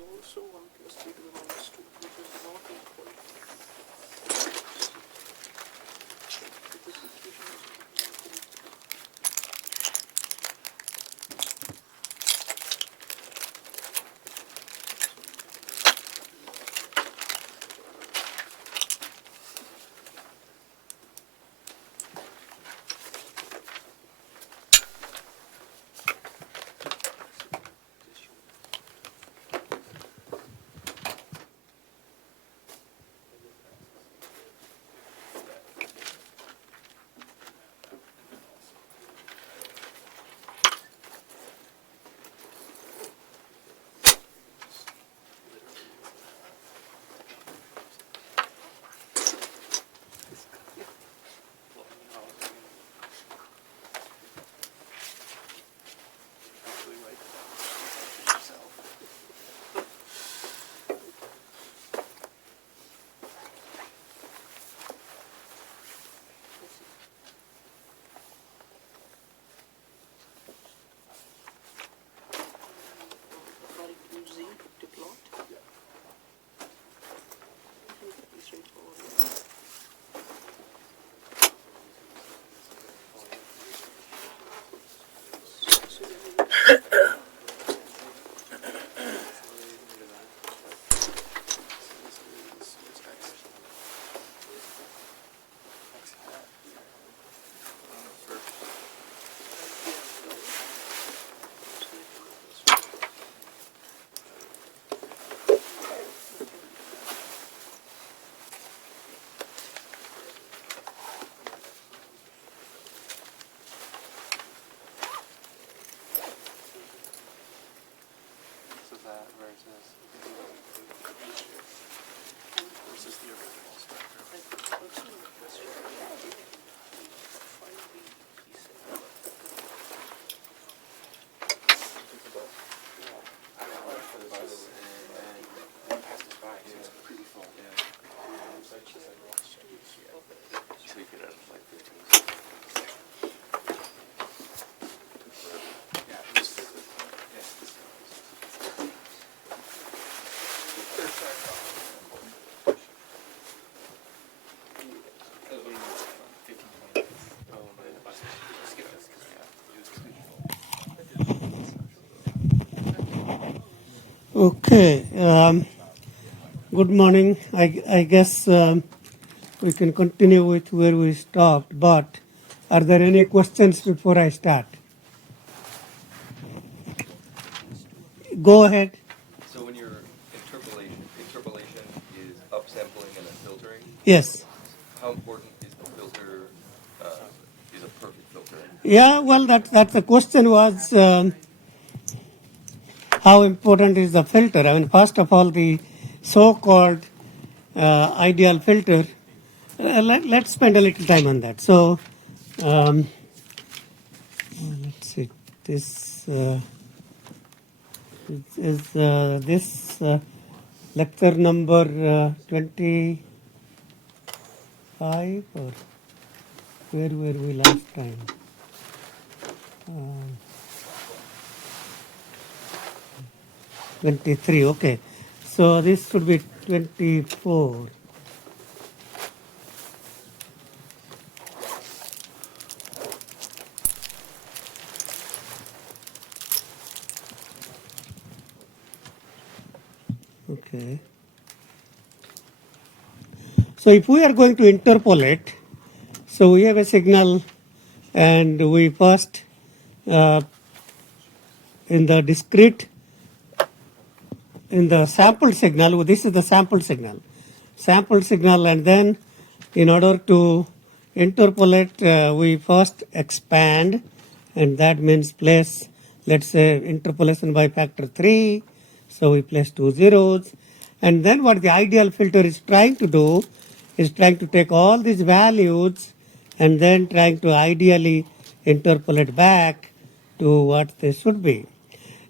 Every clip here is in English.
also 1 plus 3 to the minus 2, which is not equal to this equation is not equal. Versus the original spectrum. Okay. Good morning. I guess we can continue with where we stopped, but are there any questions before I start? Go ahead. So when your interpolation is upsampling and then filtering, Yes. how important is the filter, is a perfect filter? Yeah, well, that's the question was how important is the filter? I mean, first of all, the so-called ideal filter, let's spend a little time on that. So, let's see, this is this lecture number 25, or where were we last time? 23, okay. So this should be 24. Okay. So if we are going to interpolate, so we have a signal and we first in the discrete, in the sample signal, this is the sample signal, and then in order to interpolate, we first expand, and that means place, let's say, interpolation by factor 3. So we place 2 zeros. And then what the ideal filter is trying to do is trying to take all these values and then trying to ideally interpolate back to what they should be.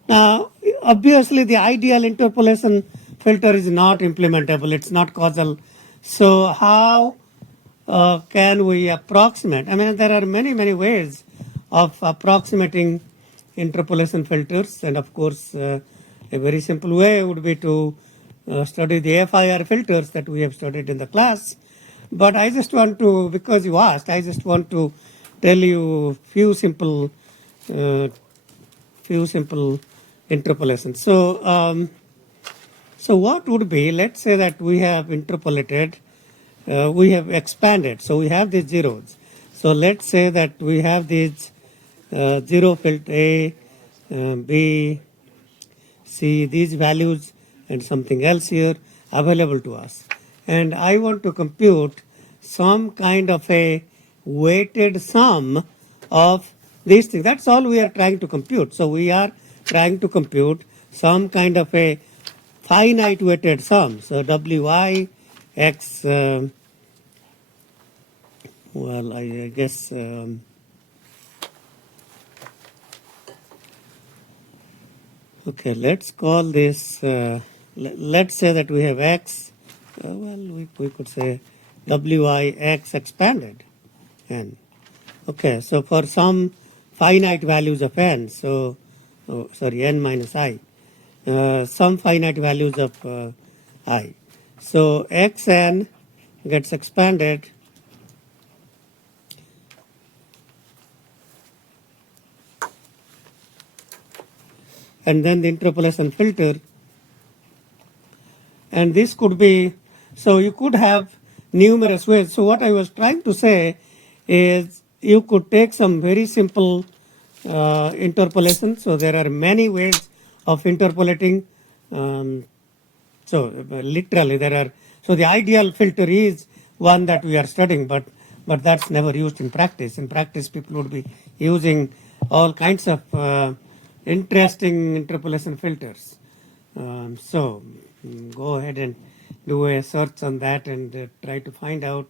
Now, obviously, the ideal interpolation filter is not implementable. It's not causal. So how can we approximate? I mean, there are many, many ways of approximating interpolation filters. And of course, A very simple way would be to study the FIR filters that we have studied in the class. But I just want to, because you asked, I just want to tell you few simple interpolations. So what would be, let's say that we have interpolated, we have expanded, so we have these zeros. So let's say that we have these zero filter A, B, C, these values and something else here available to us. And I want to compute some kind of a weighted sum of these things. That's all we are trying to compute. So we are trying to compute some kind of a finite weighted sum. So Wi x, well, I guess okay, let's call this, let's say that we have x, well, we could say Wi x expanded n. Okay, so for some finite values of n, so, sorry, n minus I, some finite values of I. So xn gets expanded and then the interpolation filter, and this could be, so you could have numerous ways. So what I was trying to say is you could take some very simple interpolation. So there are many ways of interpolating. So literally there are, so the ideal filter is one that we are studying, but that's never used in practice. In practice, people would be using all kinds of interesting interpolation filters. So go ahead and do a search on that and try to find out.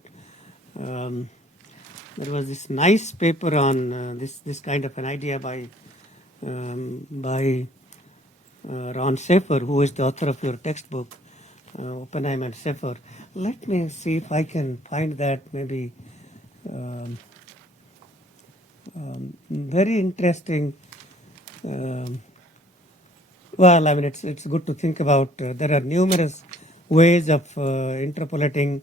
There was this nice paper on this kind of an idea by Ron Schaefer, who is the author of your textbook, Oppenheim and Schaefer. Let me see if I can find that, maybe very interesting. Well, I mean, it's good to think about. There are numerous ways of interpolating.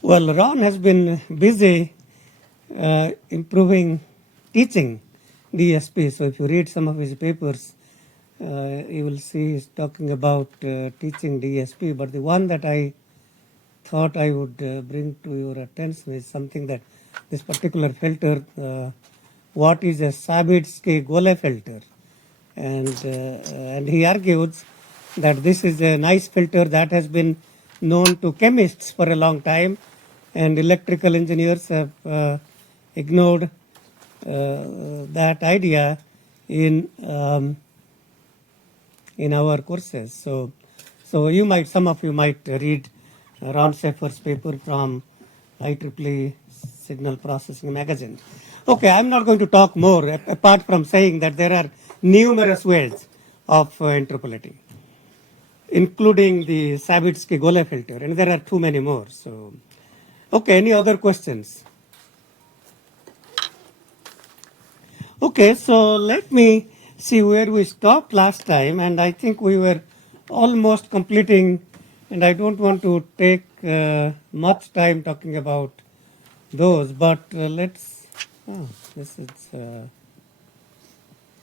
Well, Ron has been busy improving teaching DSP. So if you read some of his papers, you will see he's talking about teaching DSP. But the one that I thought I would bring to your attention is something that this particular filter, what is a Sabitzky-Golay filter. And he argues that this is a nice filter that has been known to chemists for a long time, and electrical engineers have ignored that idea in our courses. So you might, some of you might read Ron Schaefer's paper from IEEE Signal Processing Magazine. Okay, I'm not going to talk more apart from saying that there are numerous ways of interpolating, including the Sabitzky-Golay filter, and there are too many more. So, okay, any other questions? Okay, so let me see where we stopped last time, and I think we were almost completing, and I don't want to take much time talking about those, but let's, this is,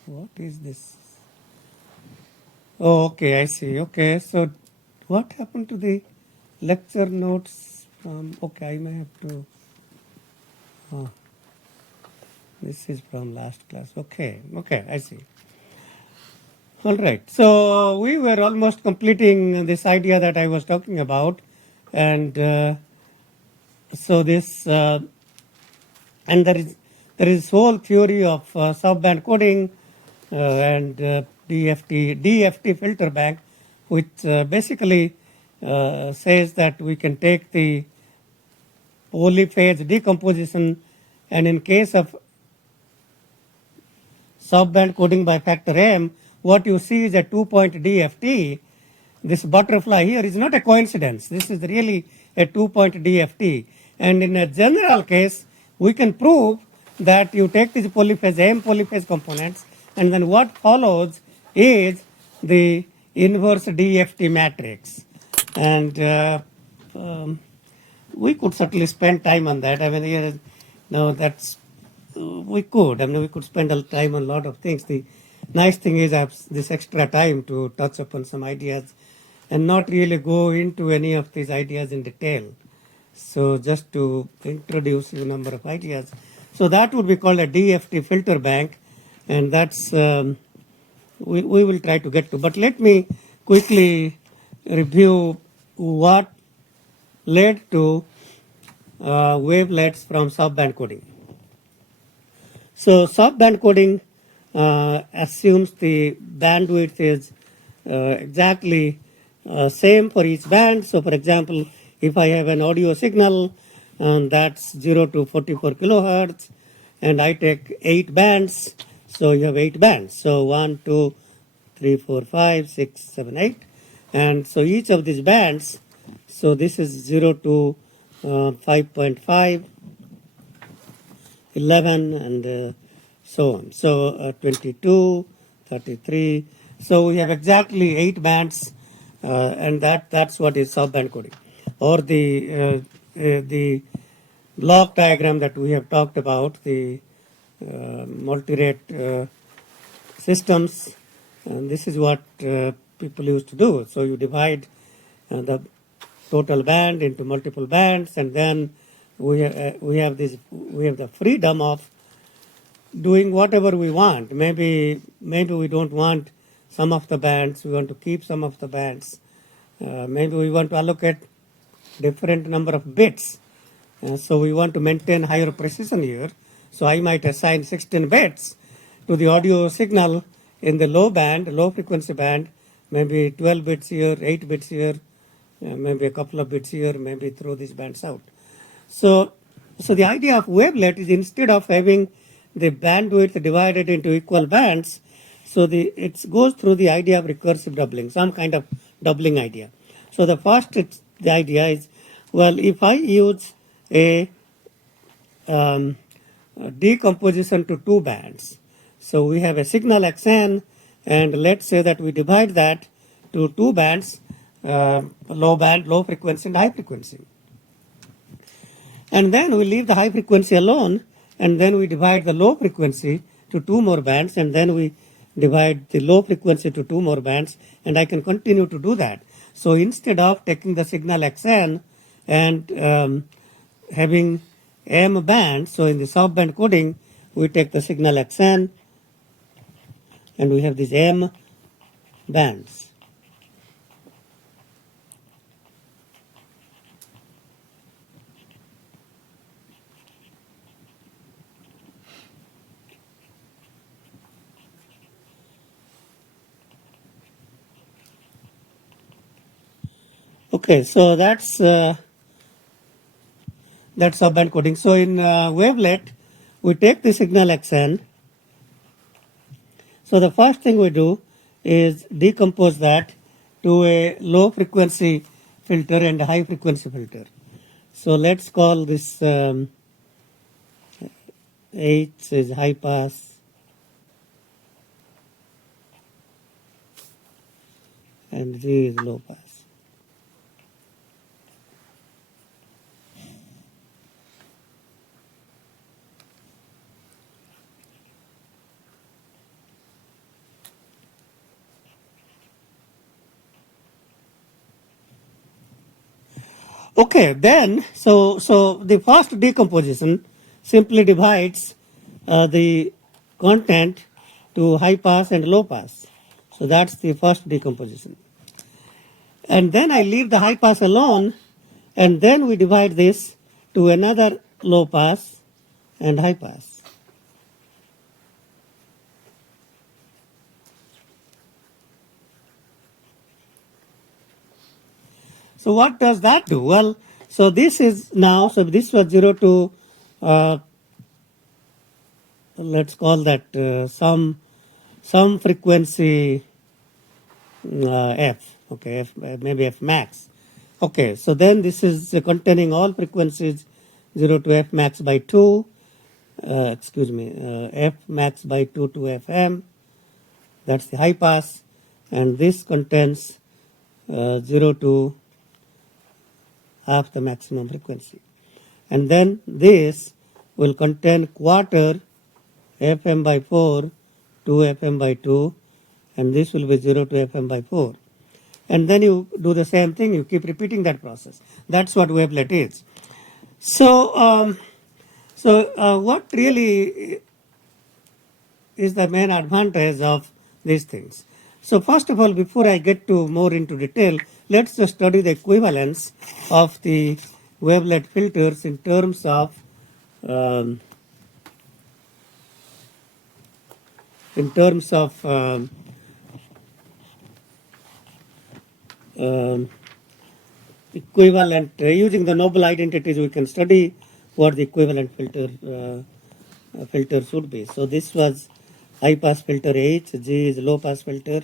what is this? Oh, okay, I see. Okay, so what happened to the lecture notes from, okay, I may have to, this is from last class. Okay, I see. All right, so we were almost completing this idea that I was talking about, and so this and there is whole theory of subband coding and DFT filter bank, which basically says that we can take the polyphase decomposition, and in case of subband coding by factor M, what you see is a 2-point DFT. This butterfly here is not a coincidence. This is really a 2-point DFT. And in a general case, we can prove that you take these polyphase M polyphase components, and then what follows is the inverse DFT matrix. And we could certainly spend time on that. I mean, here, no, that's we could. I mean, we could spend a time on a lot of things. The nice thing is I have this extra time to touch upon some ideas and not really go into any of these ideas in detail. So just to introduce a number of ideas. So that would be called a DFT filter bank, and that's we will try to get to. But let me quickly review what led to wavelets from subband coding. So subband coding assumes the bandwidth is exactly same for each band. So for example, if I have an audio signal that's 0 to 44 kilohertz, and I take 8 bands, so you have 8 bands. So 1, 2, 3, 4, 5, 6, 7, 8. And so each of these bands, so this is 0 to 5.5, 11, and so on. So 22, 33. So we have exactly 8 bands, and that's what is subband coding. Or the block diagram that we have talked about, the multirate systems, and this is what people used to do. So you divide the total band into multiple bands, and then we have the freedom of doing whatever we want. Maybe we don't want some of the bands. We want to keep some of the bands. Maybe we want to allocate different number of bits. So we want to maintain higher precision here. So I might assign 16 bits to the audio signal in the low band, low frequency band, maybe 12 bits here, 8 bits here, maybe a couple of bits here, maybe throw these bands out. So the idea of wavelet is, instead of having the bandwidth divided into equal bands, so it goes through the idea of recursive doubling, some kind of doubling idea. So the idea is, well, if I use a decomposition to 2 bands, so we have a signal xn, and let's say that we divide that to 2 bands, low band, low frequency, and high frequency. And then we leave the high frequency alone, and then we divide the low frequency to 2 more bands, and then we divide the low frequency to 2 more bands, and I can continue to do that. So instead of taking the signal xn and having m bands, so in the subband coding, we take the signal xn and we have these m bands. Okay, so that's subband coding. So in wavelet, we take the signal xn. So the first thing we do is decompose that to a low frequency filter and a high frequency filter. So let's call this H is high pass, and G is low pass. Okay, then, so the first decomposition simply divides the content to high pass and low pass. So that's the first decomposition. And then I leave the high pass alone, and then we divide this to another low pass and high pass. So what does that do? Well, so this is now, so this was 0 to, let's call that some frequency f, okay, f, maybe f max. Okay, so then this is containing all frequencies 0 to f max by 2, f max by 2 to fm, that's the high pass, and this contains 0 to half the maximum frequency. And then this will contain quarter fm by 4 to fm by 2, and this will be 0 to fm by 4. And then you do the same thing, you keep repeating that process. That's what wavelet is. So, what really is the main advantage of these things? So first of all, before I get to more into detail, let's just study the equivalence of the wavelet filters in terms of equivalent, using the noble identities, we can study what the equivalent filter should be. So this was high pass filter H, G is low pass filter.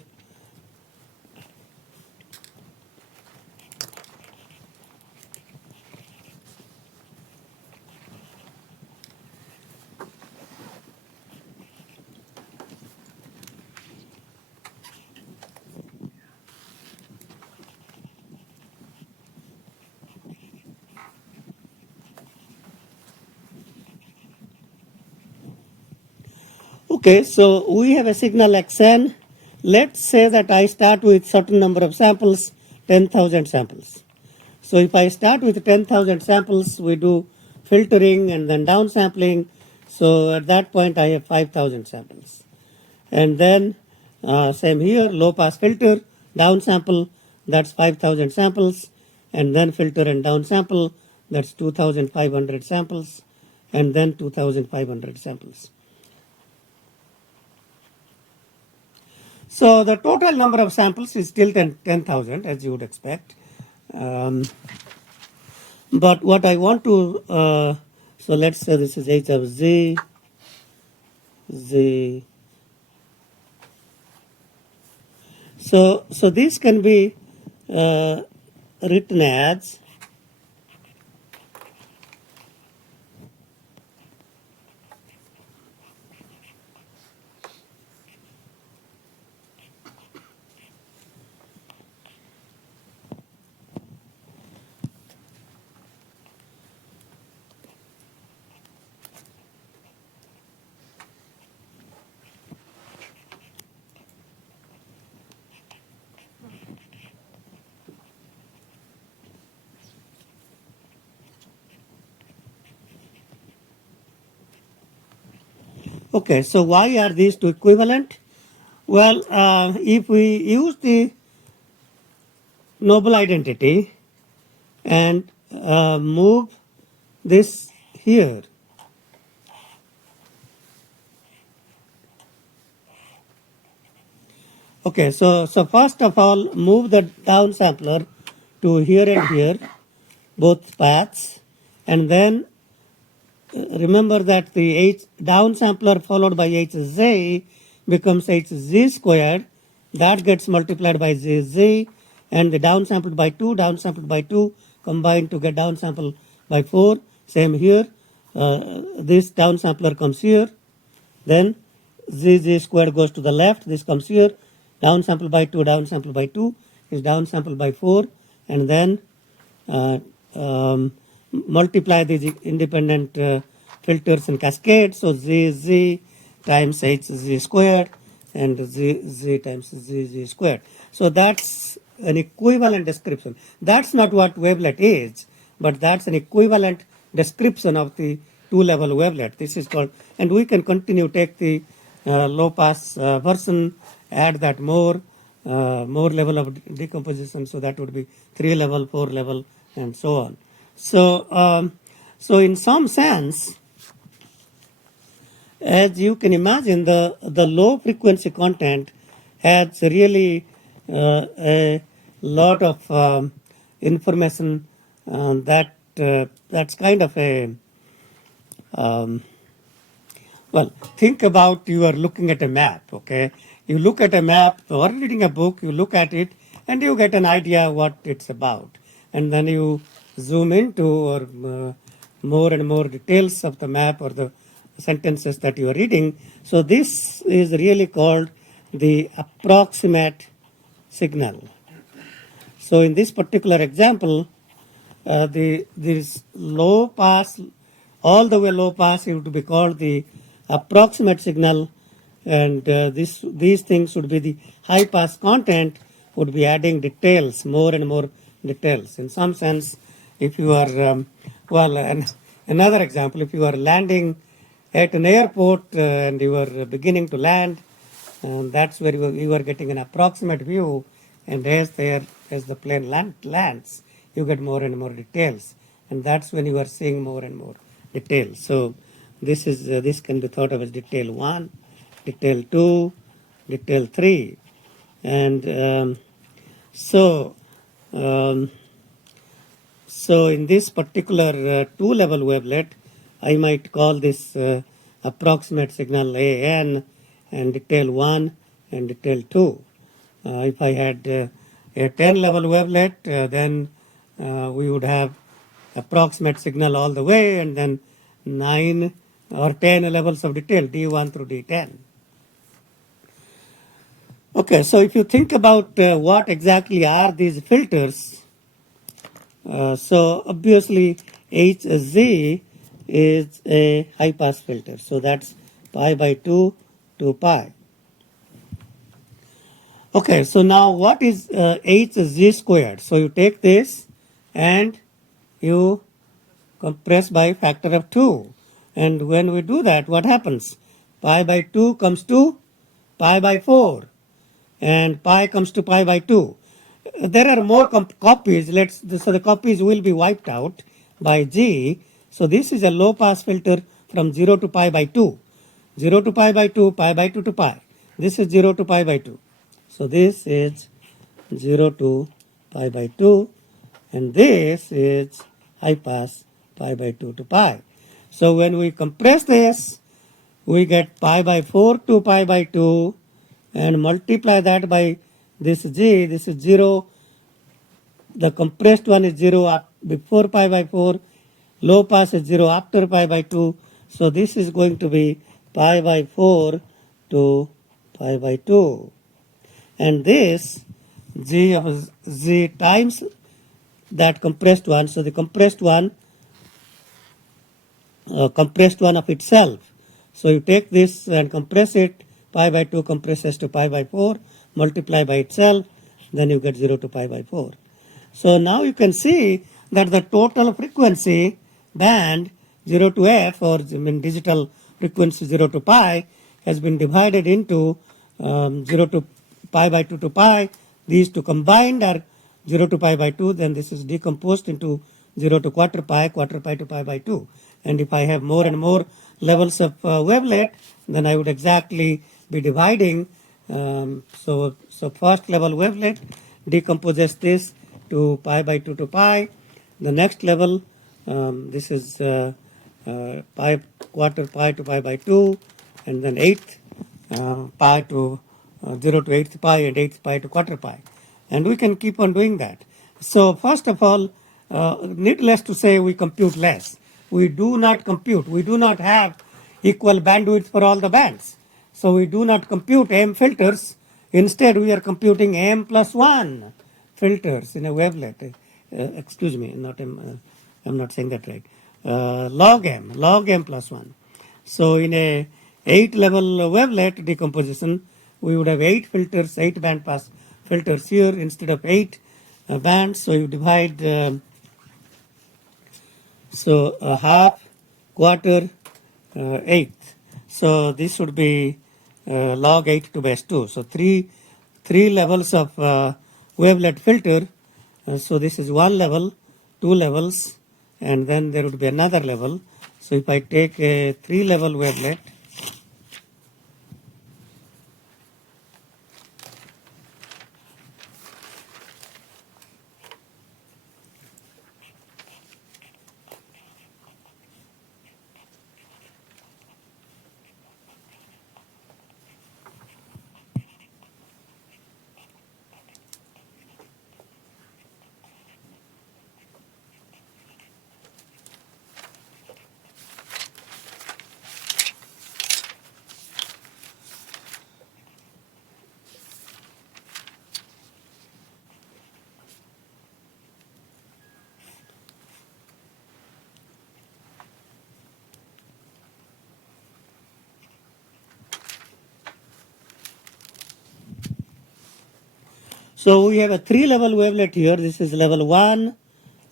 Okay, so we have a signal xn. Let's say that I start with certain number of samples, 10,000 samples. So if I start with 10,000 samples, we do filtering and then downsampling. So at that point, I have 5,000 samples. And then same here, low pass filter, downsample, that's 5,000 samples. And then filter and downsample, that's 2,500 samples. And then 2,500 samples. So the total number of samples is still 10,000 as you would expect. But what I want to, so let's say this is h of z, z. So this can be written as okay, so why are these two equivalent? Well, if we use the noble identity and move this here, okay, so first of all, move the downsampler to here and here, both paths, and then remember that the h downsampler followed by hz becomes hz squared. That gets multiplied by zz, and the downsampled by 2 combined to get downsampled by 4. Same here. This downsampler comes here. Then zz squared goes to the left. This comes here. Downsampled by 2 is downsampled by 4. And then multiply these independent filters in cascade. So zz times hz squared and z times zz squared. So that's an equivalent description. That's not what wavelet is, but that's an equivalent description of the two-level wavelet. This is called, and we can continue take the low-pass version, add that more level of decomposition. So that would be 3 level, 4 level, and so on. So So in some sense, as you can imagine, the low frequency content has really a lot of information that's kind of a well, think about you are looking at a map, okay? You look at a map or reading a book, you look at it and you get an idea what it's about. And then you zoom into or more and more details of the map or the sentences that you are reading. So this is really called the approximate signal. So in this particular example, this low pass, all the way low pass, it would be called the approximate signal, and these things would be the high pass content would be adding details, more and more details. In some sense, if you are, another example, if you are landing at an airport and you are beginning to land, that's where you are getting an approximate view, and as the plane lands, you get more and more details, and that's when you are seeing more and more details. So this can be thought of as detail 1, detail 2, detail 3, and so in this particular two-level wavelet, I might call this approximate signal AN and detail 1 and detail 2. If I had a 10-level wavelet, then we would have approximate signal all the way, and then 9 or 10 levels of detail, D1 through D10. Okay, so if you think about what exactly are these filters, so obviously HZ is a high pass filter, so that's pi by 2 to pi. Okay, so now what is HZ squared? So you take this and you compress by factor of 2. And when we do that, what happens? Pi by 2 comes to pi by 4. And pi comes to pi by 2. There are more copies. So the copies will be wiped out by G. So this is a low pass filter from 0 to pi by 2. 0 to pi by 2, pi by 2 to pi. This is 0 to pi by 2. So this is 0 to pi by 2. And this is high pass pi by 2 to pi. So when we compress this, we get pi by 4 to pi by 2 and multiply that by this G. This is 0. The compressed one is 0 before pi by 4. Low pass is 0 after pi by 2. So this is going to be pi by 4 to pi by 2. And this G of Z times that compressed one. So the compressed one of itself. So you take this and compress it, pi by 2 compresses to pi by 4, multiply by itself, then you get 0 to pi by 4. So now you can see that the total frequency band 0 to F, or digital frequency 0 to pi, has been divided into 0 to pi by 2 to pi. These two combined are 0 to pi by 2, then this is decomposed into 0 to quarter pi to pi by 2. And if I have more and more levels of wavelet, then I would exactly be dividing. So first level wavelet decomposes this to pi by 2 to pi. The next level, this is pi quarter pi to pi by 2, and then 8th pi to 0 to 8th pi, and 8th pi to quarter pi. And we can keep on doing that. So first of all, needless to say, we compute less. We do not compute. We do not have equal bandwidth for all the bands. So we do not compute M filters. Instead, we are computing M plus 1 filters in a wavelet. Excuse me, I'm not saying that right. Log M plus 1. So in a 8-level wavelet decomposition, we would have 8 filters, 8 band pass filters here instead of 8 bands. So you divide a half, quarter, eighth. So this would be log 8 to base 2. So three levels of wavelet filter. So this is 1 level, 2 levels, and then there would be another level. So if I take a 3-level wavelet, so we have a 3-level wavelet here. This is level 1,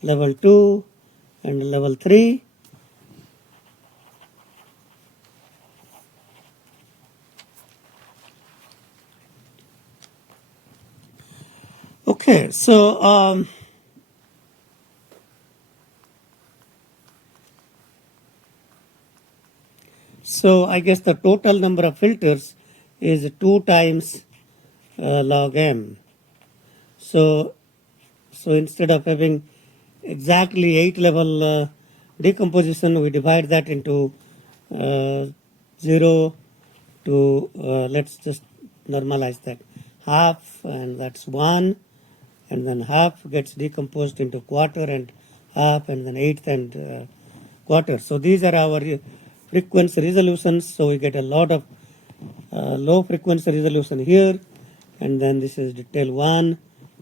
level 2, and level 3. Okay, so so I guess the total number of filters is 2 times log m. So instead of having exactly 8-level decomposition, we divide that into 0 to, let's just normalize that, half, and that's 1, and then half gets decomposed into quarter and half, and then eighth and quarter. So these are our frequency resolutions. So we get a lot of low frequency resolution here, and then this is detail 1,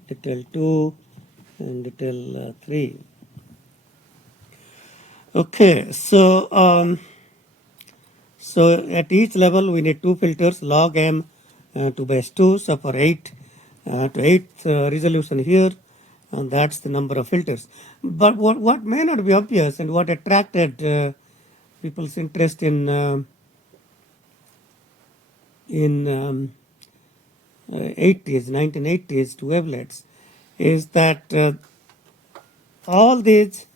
detail 2, and detail 3. Okay, so at each level we need 2 filters, log m to base 2. So for 8 to 8th resolution here, and that's the number of filters. But what may not be obvious and what attracted people's interest in 1980s to wavelets is that all these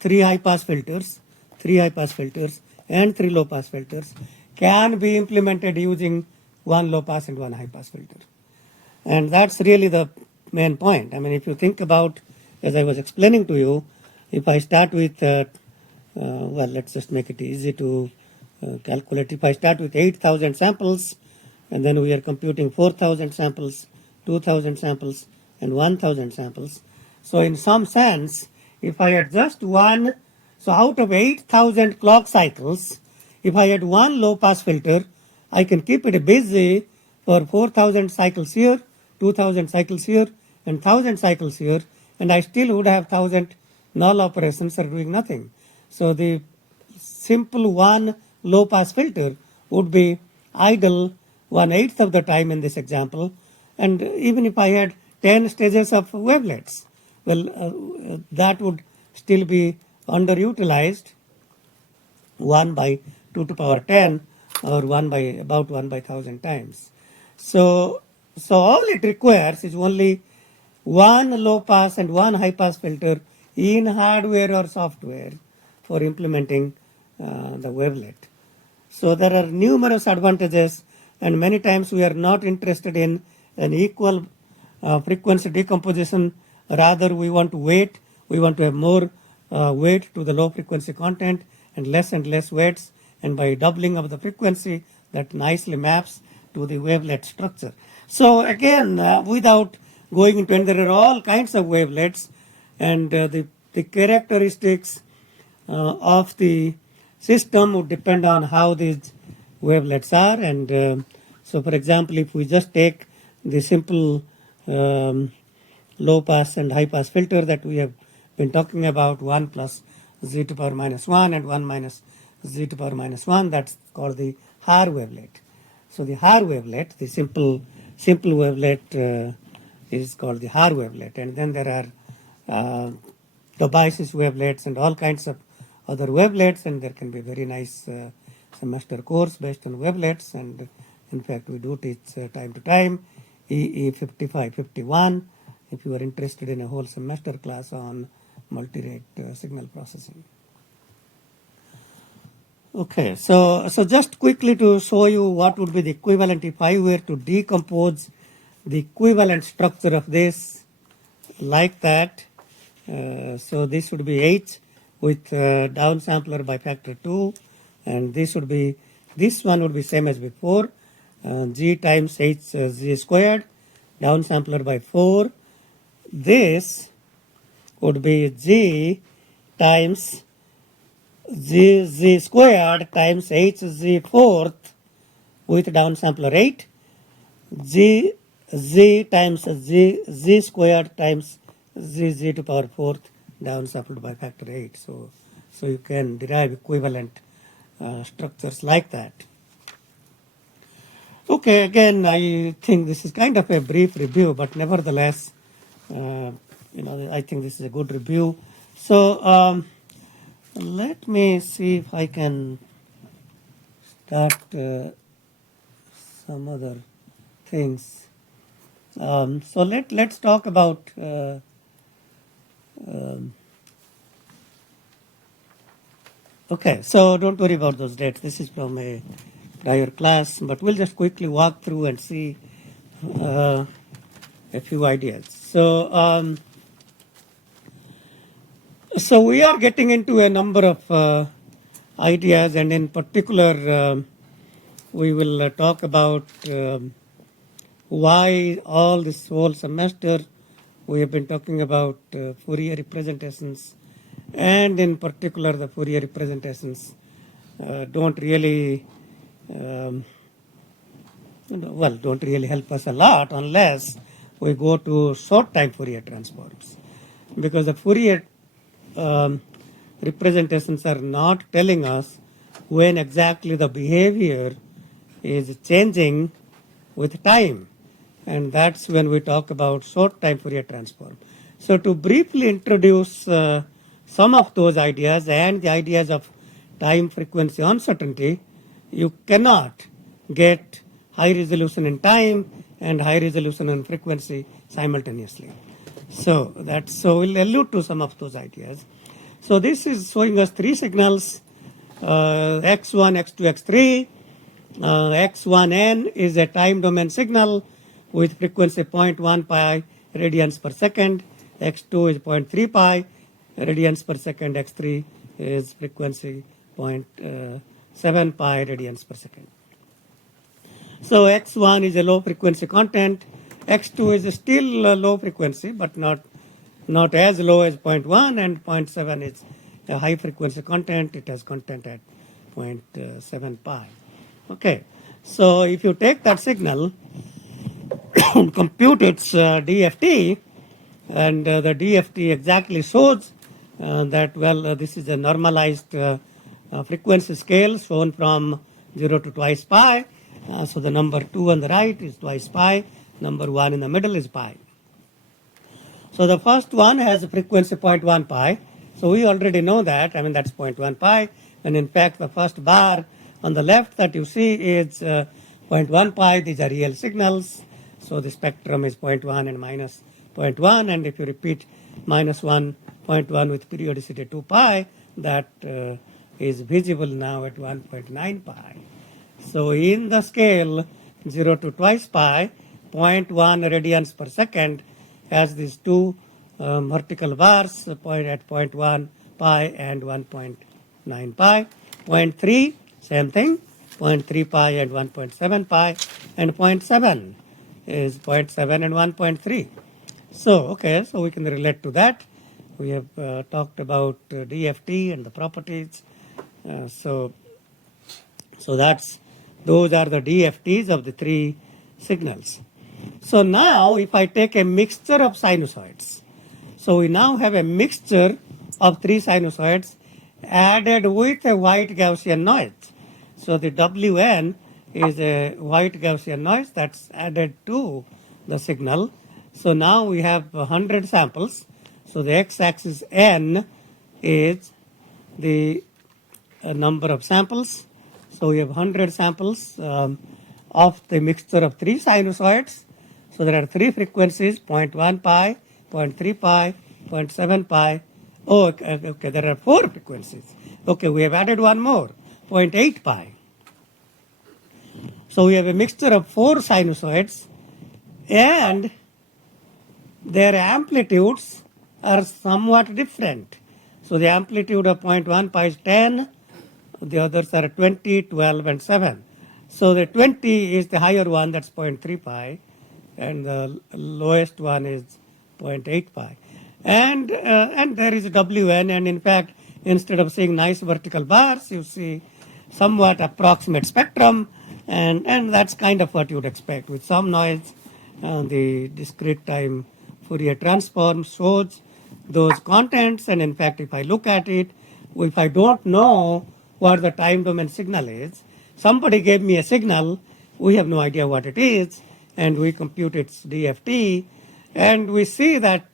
3 high-pass filters, and 3 low-pass filters can be implemented using 1 low-pass and 1 high-pass filter. And that's really the main point. I mean, if you think about, as I was explaining to you, if I start with, well, let's just make it easy to calculate. If I start with 8,000 samples, and then we are computing 4,000 samples, 2,000 samples, and 1,000 samples. So in some sense, if I had just one, so out of 8,000 clock cycles, if I had one low-pass filter, I can keep it busy for 4,000 cycles here, 2,000 cycles here, and 1,000 cycles here, and I still would have 1,000 null operations or doing nothing. So the simple one low-pass filter would be idle 1/8 of the time in this example, and even if I had 10 stages of wavelets, well, that would still be underutilized 1 by 2 to the power 10 or about 1 by 1,000 times. So all it requires is only one low pass and one high pass filter in hardware or software for implementing the wavelet. So there are numerous advantages, and many times we are not interested in an equal frequency decomposition. Rather, we want to weight. We want to have more weight to the low frequency content and less weights. And by doubling of the frequency, that nicely maps to the wavelet structure. So again, without going into, and there are all kinds of wavelets, and the characteristics of the system would depend on how these wavelets are. And so, for example, if we just take the simple low pass and high pass filter that we have been talking about, 1 plus z to the power minus 1 and 1 minus z to the power minus 1, that's called the Haar wavelet. So the Haar wavelet, the simple wavelet is called the Haar wavelet. And then there are Tobias's wavelets and all kinds of other wavelets, and there can be very nice semester course based on wavelets, and in fact we do teach time to time EE-4541. If you are interested in a whole semester class on multirate signal processing. Okay, so just quickly to show you what would be the equivalent if I were to decompose the equivalent structure of this like that. So this would be H with downsampler by factor 2, and this one would be same as before, G times H Z squared, downsampler by 4. This would be G times Z squared times H Z fourth with downsampler 8, Z times Z squared times Z to power 4th downsampled by factor 8. So you can derive equivalent structures like that. Okay, again, I think this is kind of a brief review, but nevertheless, I think this is a good review. So let me see if I can start some other things. So let's talk about okay, so don't worry about those dates. This is from a prior class, but we'll just quickly walk through and see a few ideas. So we are getting into a number of ideas, and in particular, we will talk about why all this whole semester we have been talking about Fourier representations, and in particular the Fourier representations don't really don't really help us a lot unless we go to short time Fourier transforms, because the Fourier representations are not telling us when exactly the behavior is changing with time, and that's when we talk about short time Fourier transform. So to briefly introduce some of those ideas and the ideas of time frequency uncertainty, you cannot get high resolution in time and high resolution in frequency simultaneously. So we'll allude to some of those ideas. So this is showing us three signals, x1, x2, x3. X1n is a time domain signal with frequency 0.1 pi radians per second. X2 is 0.3 pi radians per second. X3 is frequency 0.7 pi radians per second. So X1 is a low frequency content. X2 is still low frequency, but not as low as 0.1, and 0.7 is a high frequency content. It has content at 0.7 pi. Okay, so if you take that signal, compute its DFT, and the DFT exactly shows that, this is a normalized frequency scale shown from 0 to twice pi. So the number 2 on the right is twice pi, number 1 in the middle is pi. So the first one has a frequency 0.1 pi. So we already know that, that's 0.1 pi. And in fact, the first bar on the left that you see is 0.1 pi. These are real signals. So the spectrum is 0.1 and minus 0.1. And if you repeat minus 1.1 with periodicity 2 pi, that is visible now at 1.9 pi. So in the scale 0 to twice pi, 0.1 radians per second has these two vertical bars at 0.1 pi and 1.9 pi. 0.3, same thing, 0.3 pi and 1.7 pi, and 0.7 is 0.7 and 1.3. So we can relate to that. We have talked about DFT and the properties. So those are the DFTs of the three signals. So now if I take a mixture of sinusoids, so we now have a mixture of three sinusoids added with a white Gaussian noise. So the Wn is a white Gaussian noise that's added to the signal. So now we have 100 samples. So the x-axis n is the number of samples. So we have 100 samples of the mixture of three sinusoids. So there are three frequencies, 0.1 pi, 0.3 pi, 0.7 pi, Oh, okay, there are 4 frequencies. Okay, we have added one more, 0.8 pi. So we have a mixture of 4 sinusoids, and their amplitudes are somewhat different. So the amplitude of 0.1 pi is 10, the others are 20, 12, and 7. So the 20 is the higher one, that's 0.3 pi, and the lowest one is 0.8 pi. And there is WN, and in fact, instead of seeing nice vertical bars, you see somewhat approximate spectrum, and that's kind of what you would expect. With some noise, the discrete time Fourier transform shows those contents, and in fact, if I look at it, if I don't know what the time domain signal is, somebody gave me a signal, we have no idea what it is, and we compute its DFT, and we see that,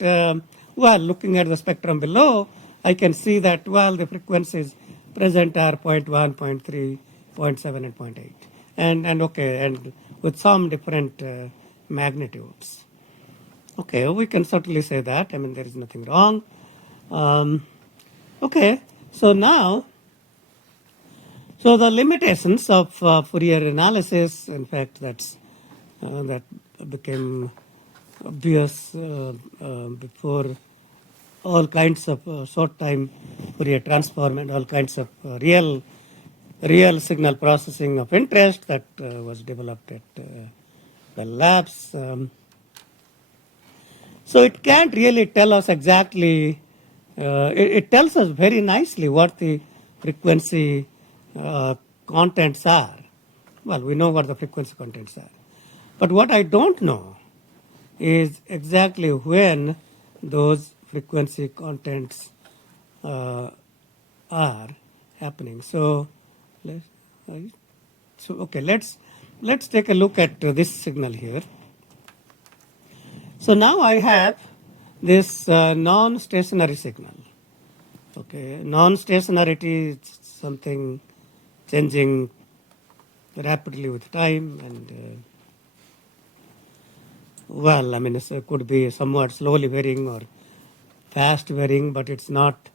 well, looking at the spectrum below, I can see that, well, the frequencies present are 0.1, 0.3, 0.7, and 0.8. And okay, and with some different magnitudes. Okay, we can certainly say that. I mean, there is nothing wrong. Okay, so now, so the limitations of Fourier analysis, in fact, that became obvious before all kinds of short-time Fourier transform and all kinds of real signal processing of interest that was developed at Bell Labs. So it can't really tell us exactly, it tells us very nicely what the frequency contents are. Well, we know what the frequency contents are. But what I don't know is exactly when those frequency contents are happening. So, let's take a look at this signal here. So now I have this non-stationary signal. Okay, non-stationarity is something changing rapidly with time, and well, I mean, it could be somewhat slowly varying or fast varying, but it's not,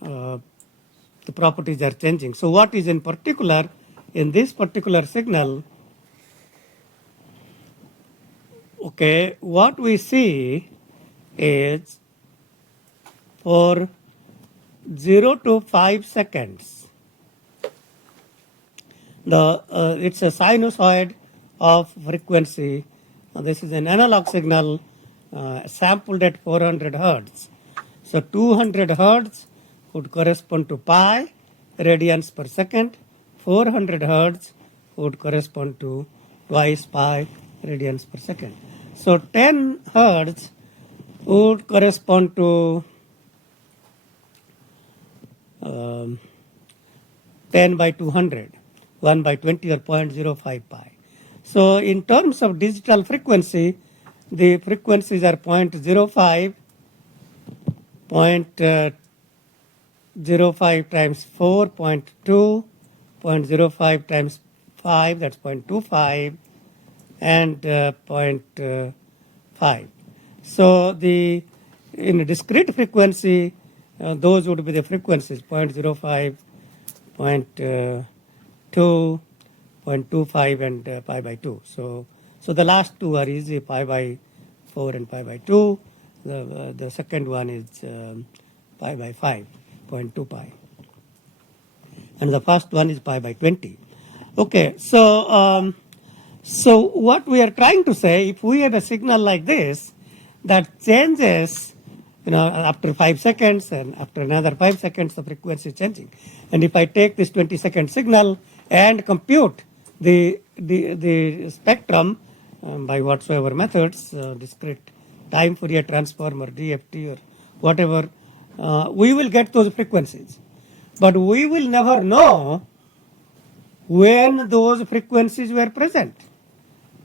the properties are changing. So what is in particular in this particular signal, okay, what we see is for 0 to 5 seconds, it's a sinusoid of frequency. This is an analog signal sampled at 400 hertz. So 200 hertz would correspond to pi radians per second. 400 hertz would correspond to twice pi radians per second. So 10 hertz would correspond to 10 by 200, 1 by 20 or 0.05 pi. So in terms of digital frequency, the frequencies are 0.05, 0.05 times 4, 0.2, 0.05 times 5, that's 0.25, and 0.5. So in a discrete frequency, those would be the frequencies, 0.05, 0.2, 0.25, and pi by 2. So the last two are easy, pi by 4 and pi by 2. The second one is pi by 5, 0.2 pi. And the first one is pi by 20. Okay, so what we are trying to say, if we have a signal like this that changes, after 5 seconds and after another 5 seconds, the frequency is changing. And if I take this 20-second signal and compute the spectrum by whatsoever methods, discrete time Fourier transform or DFT or whatever, we will get those frequencies. But we will never know when those frequencies were present.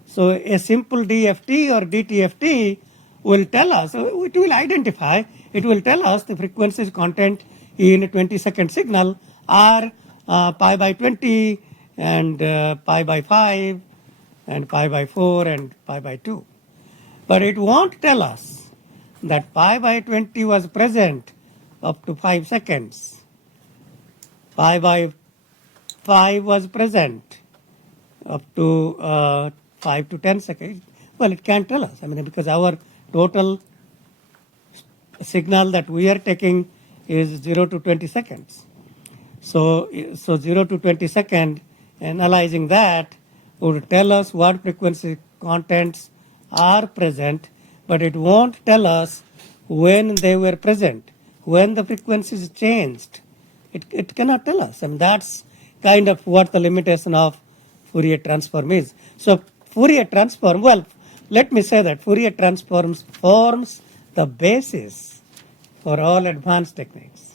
So a simple DFT or DTFT will tell us, it will identify, it will tell us the frequencies content in a 20-second signal are pi by 20 and pi by 5 and pi by 4 and pi by 2. But it won't tell us that pi by 20 was present up to 5 seconds. 5 by 5 was present up to 5 to 10 seconds. Well, it can't tell us. I mean, because our total signal that we are taking is 0 to 20 seconds. So 0 to 20 second, analyzing that would tell us what frequency contents are present, but it won't tell us when they were present, when the frequencies changed. It cannot tell us. And that's kind of what the limitation of Fourier transform is. So Fourier transform, well, let me say that Fourier transforms forms the basis for all advanced techniques.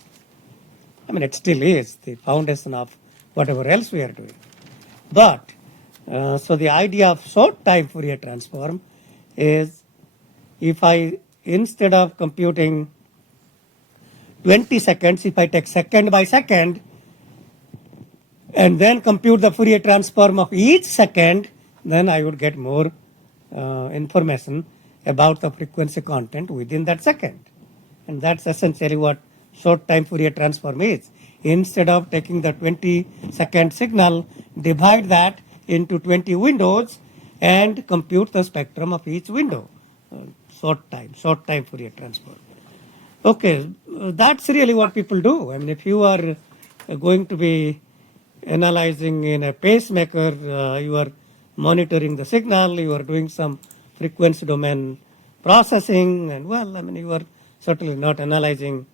I mean, it still is the foundation of whatever else we are doing. But, so the idea of short time Fourier transform is if I, instead of computing 20 seconds, if I take second by second and then compute the Fourier transform of each second, then I would get more information about the frequency content within that second. And that's essentially what short time Fourier transform is. Instead of taking the 20-second signal, divide that into 20 windows and compute the spectrum of each window. Short time Fourier transform. Okay, that's really what people do. I mean, if you are going to be analyzing in a pacemaker, you are monitoring the signal, you are doing some frequency domain processing, and well, I mean, you are certainly not analyzing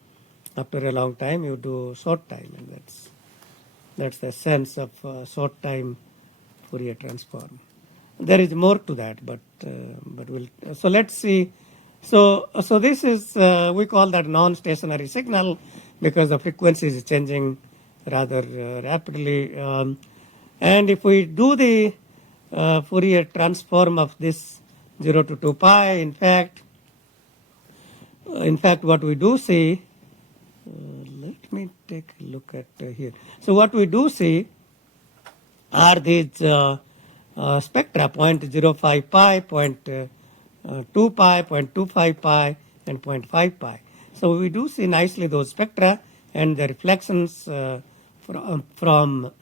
after a long time, you do short time, and that's the sense of short time Fourier transform. There is more to that, but we'll, so let's see. So this is, we call that non-stationary signal because the frequency is changing rather rapidly. And if we do the Fourier transform of this 0 to 2 pi, in fact, what we do see, let me take a look at here. So what we do see are these spectra, 0.05 pi, 0.2 pi, 0.25 pi, and 0.5 pi. So we do see nicely those spectra and the reflections from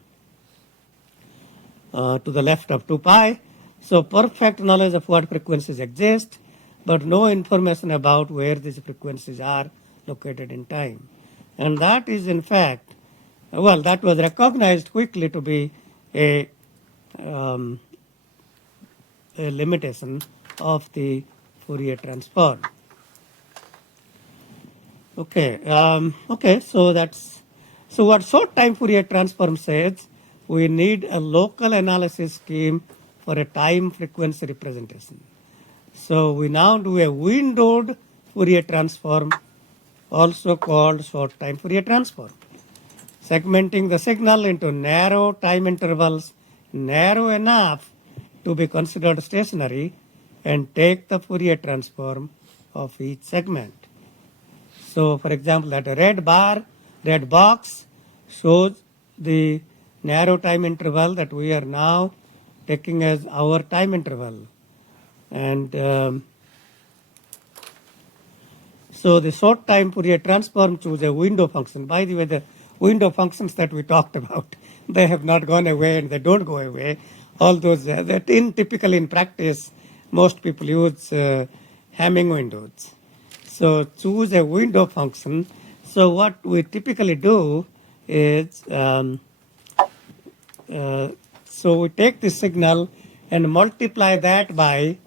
to the left of 2 pi. So perfect knowledge of what frequencies exist, but no information about where these frequencies are located in time. And that is in fact, well, that was recognized quickly to be a limitation of the Fourier transform. Okay, so what short time Fourier transform says, we need a local analysis scheme for a time frequency representation. So we now do a windowed Fourier transform, also called short time Fourier transform, segmenting the signal into narrow time intervals, narrow enough to be considered stationary, and take the Fourier transform of each segment. So for example, that red box shows the narrow time interval that we are now taking as our time interval. And so the short time Fourier transform choose a window function. By the way, the window functions that we talked about, they have not gone away and they don't go away. All those that typically in practice, most people use Hamming windows. So choose a window function. So what we typically do is, so we take the signal and multiply that by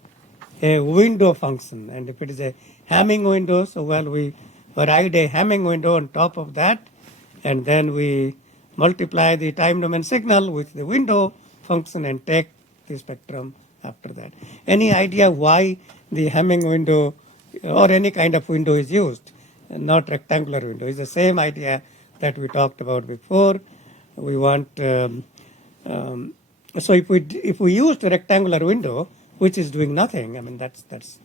a window function. And if it is a Hamming window, so well, we write a Hamming window on top of that, and then we multiply the time domain signal with the window function and take the spectrum after that. Any idea why the Hamming window or any kind of window is used, not rectangular window? It's the same idea that we talked about before. We want, so if we use the rectangular window, which is doing nothing, I mean, that's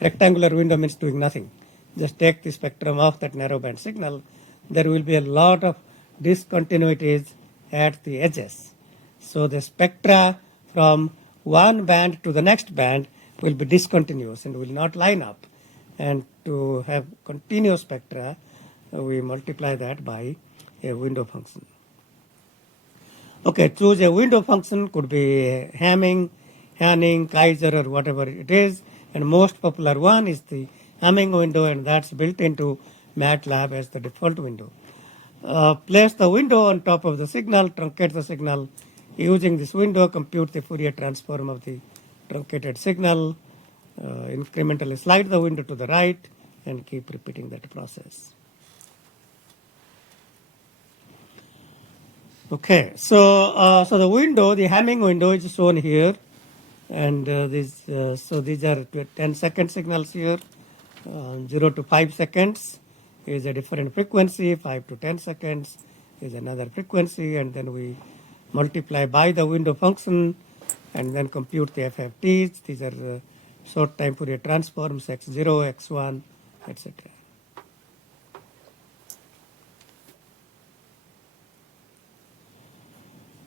rectangular window means doing nothing. Just take the spectrum of that narrowband signal. There will be a lot of discontinuities at the edges. So the spectra from one band to the next band will be discontinuous and will not line up. And to have continuous spectra, we multiply that by a window function. Okay, choose a window function, could be Hamming, Hanning, Kaiser, or whatever it is. And most popular one is the Hamming window, and that's built into MATLAB as the default window. Place the window on top of the signal, truncate the signal. Using this window, compute the Fourier transform of the truncated signal. Incrementally slide the window to the right and keep repeating that process. Okay, so the window, the Hamming window is shown here, and so these are 10-second signals here. 0 to 5 seconds is a different frequency, 5 to 10 seconds is another frequency, and then we multiply by the window function and then compute the FFTs. These are short time Fourier transforms, x0, x1, etc.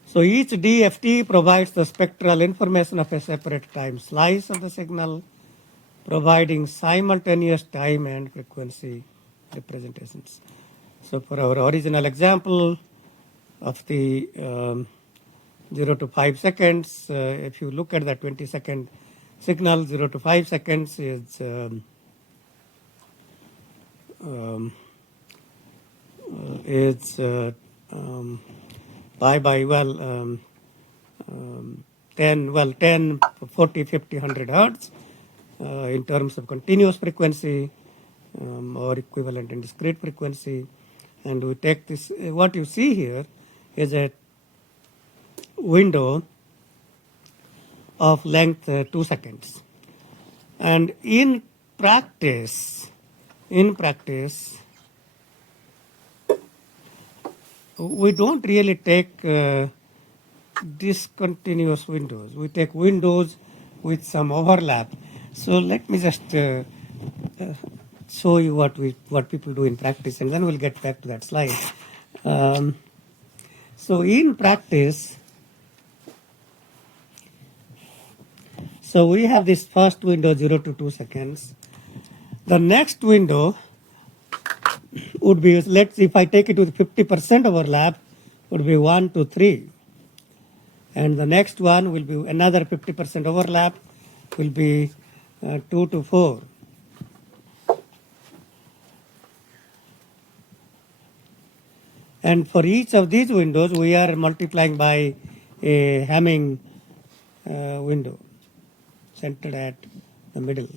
So each DFT provides the spectral information of a separate time slice of the signal, providing simultaneous time and frequency representations. So for our original example of the 0 to 5 seconds, if you look at the 20-second signal, 0 to 5 seconds is pi by 10, 40, 50, 100 hertz in terms of continuous frequency or equivalent in discrete frequency. And we take this, what you see here is a window of length 2 seconds. And in practice, we don't really take discontinuous windows. We take windows with some overlap. So let me just show you what people do in practice, and then we'll get back to that slide. So in practice, so we have this first window 0 to 2 seconds. The next window would be, if I take it with 50% overlap, would be 1 to 3. And the next one will be another 50% overlap, will be 2 to 4. And for each of these windows, we are multiplying by a Hamming window centered at the middle.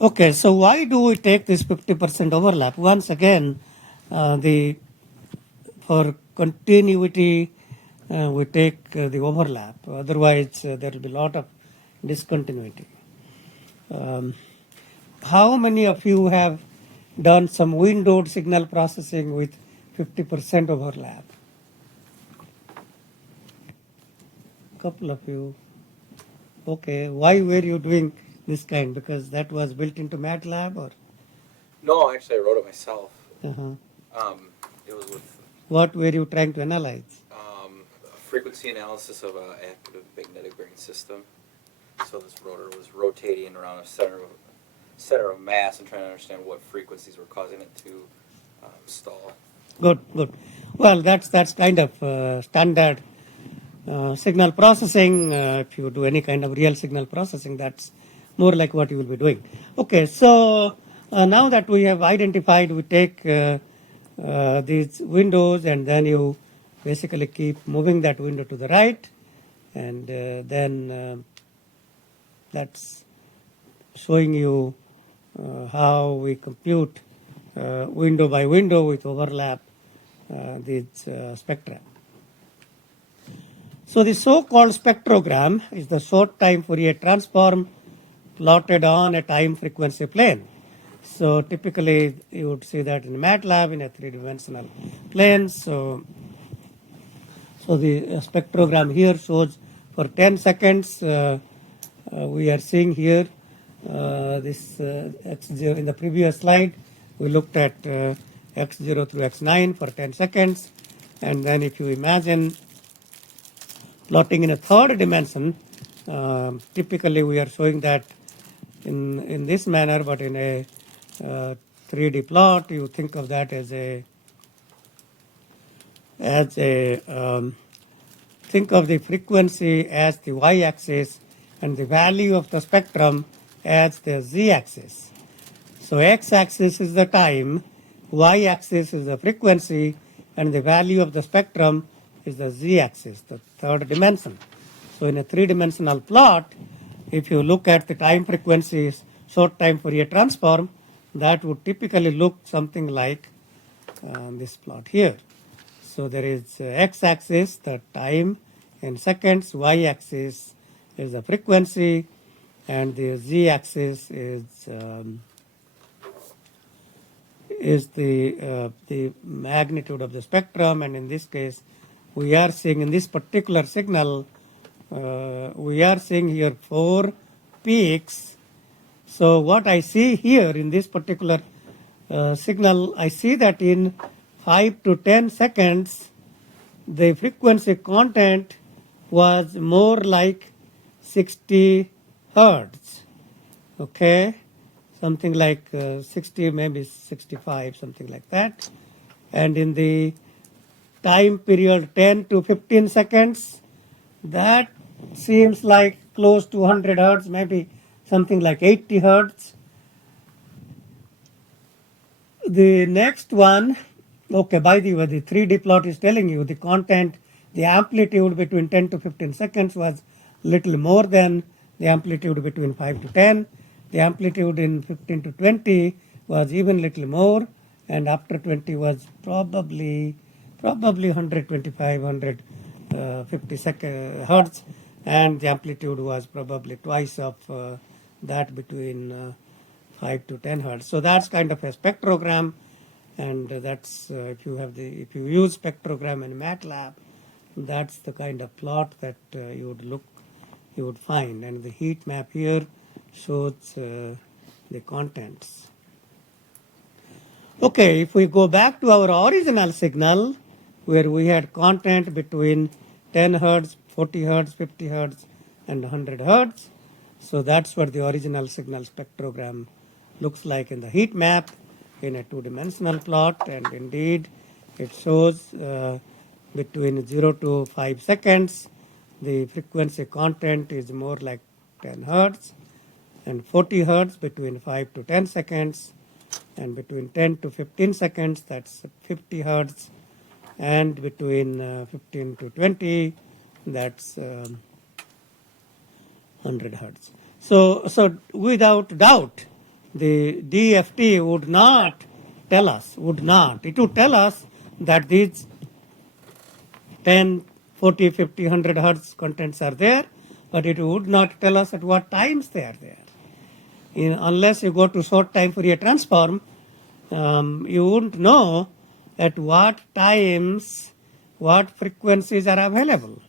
Okay, so why do we take this 50% overlap? Once again, for continuity, we take the overlap. Otherwise, there will be a lot of discontinuity. How many of you have done some windowed signal processing with 50% overlap? A couple of you. Okay, why were you doing this kind? Because that was built into MATLAB, or? No, actually I wrote it myself. It was with What were you trying to analyze? frequency analysis of an active magnetic bearing system. So this rotor was rotating around a center of mass and trying to understand what frequencies were causing it to stall. Good. Well, that's kind of standard signal processing. If you do any kind of real signal processing, that's more like what you will be doing. Okay, so now that we have identified, we take these windows, and then you basically keep moving that window to the right, and then that's showing you how we compute window by window with overlap these spectra. So the so-called spectrogram is the short time Fourier transform plotted on a time frequency plane. So typically you would see that in MATLAB in a three-dimensional plane. So the spectrogram here shows for 10 seconds we are seeing here this x0 in the previous slide. We looked at x0 through x9 for 10 seconds. And then if you imagine plotting in a third dimension, typically we are showing that in this manner, but in a 3D plot, you think of that as a think of the frequency as the y-axis and the value of the spectrum as the z-axis. So x-axis is the time, y-axis is the frequency, and the value of the spectrum is the z-axis, the third dimension. So in a three-dimensional plot, if you look at the time frequencies, short time Fourier transform, that would typically look something like this plot here. So there is x-axis, the time in seconds, y-axis is the frequency, and the z-axis is the magnitude of the spectrum. And in this case, we are seeing in this particular signal, we are seeing here 4 peaks. So what I see here in this particular signal, I see that in 5 to 10 seconds, the frequency content was more like 60 hertz. Okay, something like 60, maybe 65, something like that. And in the time period 10 to 15 seconds, that seems like close to 100 hertz, maybe something like 80 hertz. The next one, okay, by the way, the 3D plot is telling you the content, the amplitude between 10 to 15 seconds was little more than the amplitude between 5 to 10. The amplitude in 15 to 20 was even little more, and after 20 was probably 125, 150 hertz, and the amplitude was probably twice of that between 5 to 10 hertz. So that's kind of a spectrogram, and that's if you use spectrogram in MATLAB, that's the kind of plot that you would find. And the heat map here shows the contents. Okay, if we go back to our original signal, where we had content between 10 hertz, 40 hertz, 50 hertz, and 100 hertz. So that's what the original signal spectrogram looks like in the heat map in a two-dimensional plot. And indeed, it shows between 0 to 5 seconds, the frequency content is more like 10 hertz, and 40 hertz between 5 to 10 seconds, and between 10 to 15 seconds, that's 50 hertz, and between 15 to 20, that's 100 hertz. So without doubt, the DFT would not tell us, it would tell us that these 10, 40, 50, 100 hertz contents are there, but it would not tell us at what times they are there. Unless you go to short time Fourier transform, you wouldn't know at what times, what frequencies are available.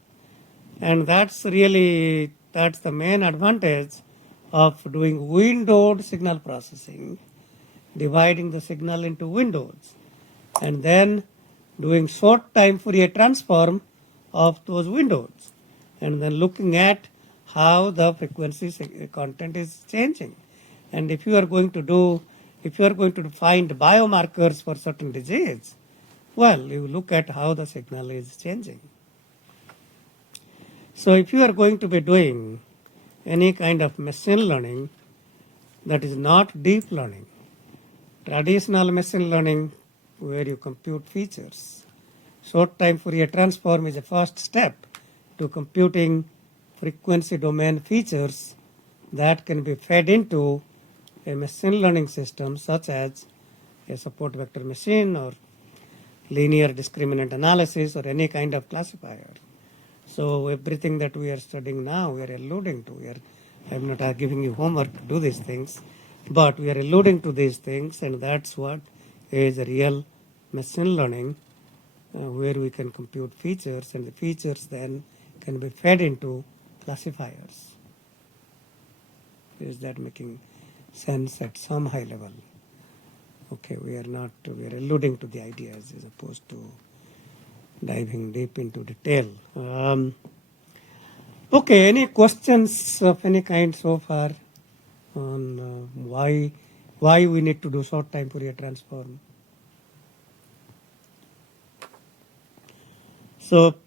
And that's the main advantage of doing windowed signal processing, dividing the signal into windows, and then doing short time Fourier transform of those windows, and then looking at how the frequency content is changing. And if you are going to find biomarkers for certain disease, well, you look at how the signal is changing. So if you are going to be doing any kind of machine learning that is not deep learning, traditional machine learning where you compute features, short time Fourier transform is a first step to computing frequency domain features that can be fed into a machine learning system such as a support vector machine or linear discriminant analysis or any kind of classifier. So everything that we are studying now, we are alluding to. I'm not giving you homework to do these things, but we are alluding to these things, and that's what is real machine learning, where we can compute features, and the features then can be fed into classifiers. Is that making sense at some high level? Okay, we are alluding to the ideas as opposed to diving deep into detail. Okay, any questions of any kind so far on why we need to do short time Fourier transform? So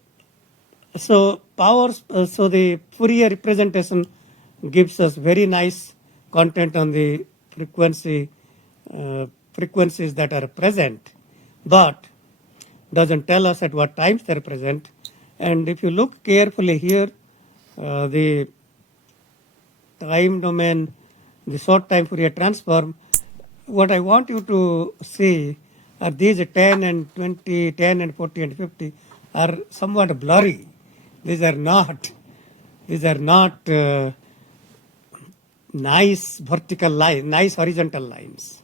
the Fourier representation gives us very nice content on the frequencies that are present, but doesn't tell us at what times they're present. And if you look carefully here, the time domain, the short time Fourier transform, what I want you to see are these 10 and 20, 10 and 40 and 50 are somewhat blurry. These are not nice vertical lines, nice horizontal lines.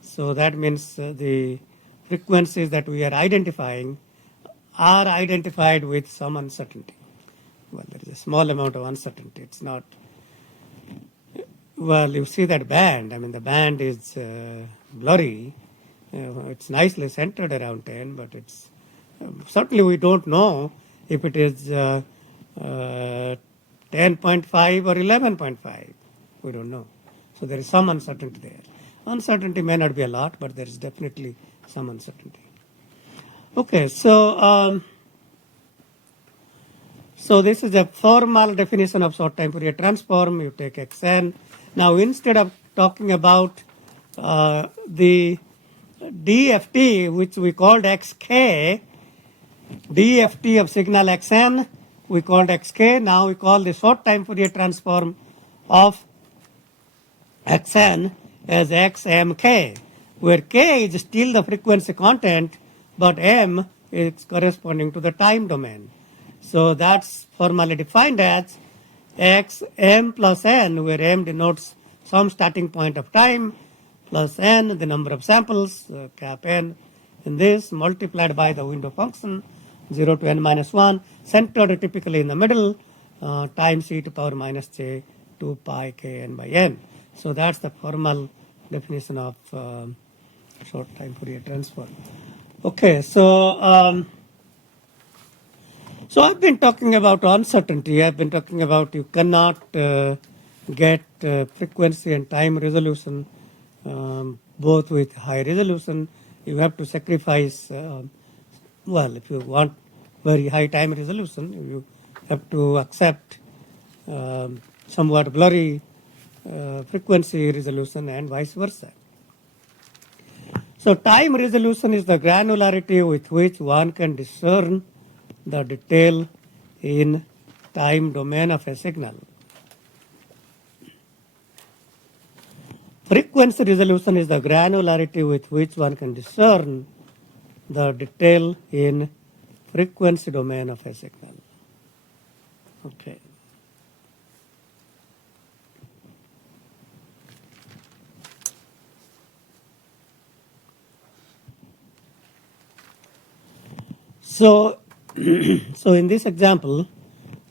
So that means the frequencies that we are identifying are identified with some uncertainty. Well, there is a small amount of uncertainty. It's not. Well, you see that band. I mean, the band is blurry. It's nicely centered around 10, but it's certainly we don't know if it is 10.5 or 11.5. We don't know. So there is some uncertainty there. Uncertainty may not be a lot, but there is definitely some uncertainty. Okay, so this is a formal definition of short time Fourier transform. You take Xn. Now instead of talking about the DFT, which we called XK, DFT of signal Xn, we called XK. Now we call the short time Fourier transform of Xn as XMK, where K is still the frequency content, but M is corresponding to the time domain. So that's formally defined as Xm plus N, where M denotes some starting point of time, plus N, the number of samples, cap N, in this, multiplied by the window function, 0 to N minus 1, centered typically in the middle, times e to power minus j 2 pi k n by n. So that's the formal definition of short time Fourier transform. Okay, so I've been talking about uncertainty. I've been talking about you cannot get frequency and time resolution both with high resolution. You have to sacrifice, well, if you want very high time resolution, you have to accept somewhat blurry frequency resolution and vice versa. So time resolution is the granularity with which one can discern the detail in time domain of a signal. Frequency resolution is the granularity with which one can discern the detail in frequency domain of a signal. Okay. So in this example,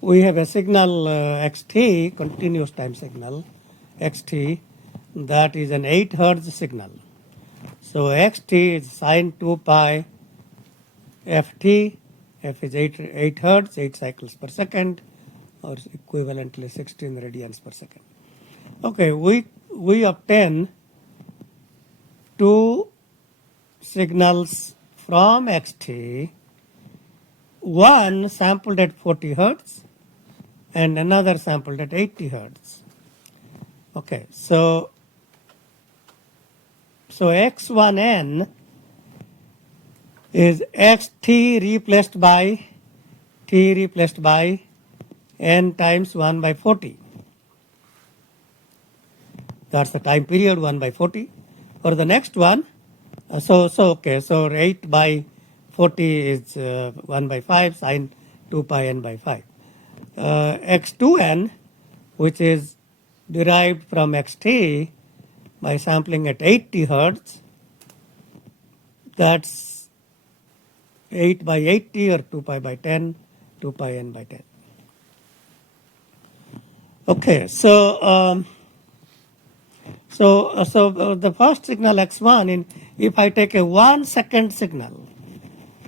we have a signal xt, continuous time signal, xt, that is an 8 Hertz signal. So xt is sine 2 pi ft, f is 8 Hertz, 8 cycles per second, or equivalently 16 radians per second. Okay, we obtain two signals from xt, one sampled at 40 Hertz and another sampled at 80 Hertz. Okay, so x1n is xt replaced by t replaced by n times 1 by 40. That's the time period 1 by 40. For the next one, so 8 by 40 is 1 by 5 sine 2 pi n by 5. X2n, which is derived from xt by sampling at 80 Hertz, that's 8 by 80 or 2 pi by 10, 2 pi n by 10. Okay, so the first signal x1, if I take a 1 second signal,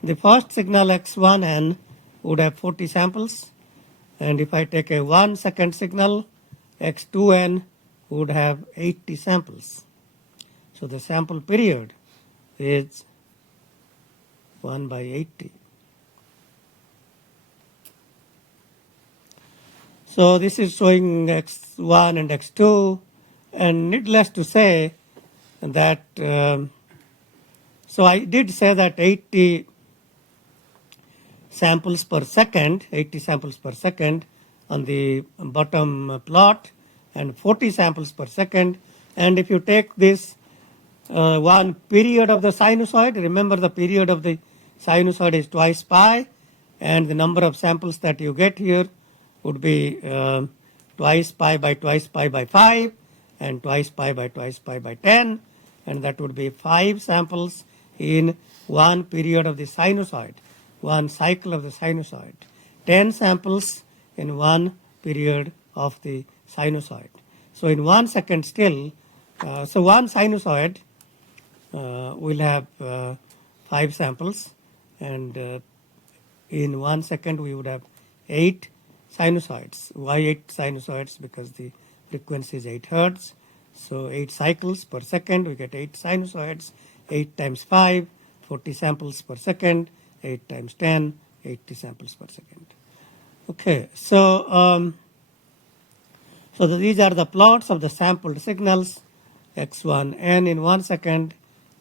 the first signal x1n would have 40 samples, And if I take a 1 second signal, x2n would have 80 samples. So the sample period is 1 by 80. So this is showing x1 and x2, and needless to say that, so I did say that 80 samples per second on the bottom plot, and 40 samples per second. And if you take this one period of the sinusoid, remember the period of the sinusoid is twice pi, and the number of samples that you get here would be twice pi by 5, and twice pi by 10, and that would be 5 samples in one period of the sinusoid, one cycle of the sinusoid, 10 samples in one period of the sinusoid. So in 1 second still, so one sinusoid will have 5 samples, and in 1 second we would have 8 sinusoids. Why 8 sinusoids? Because the frequency is 8 hertz. So 8 cycles per second, we get 8 sinusoids. 8 times 5, 40 samples per second. 8 times 10, 80 samples per second. Okay, so these are the plots of the sampled signals, x1n in 1 second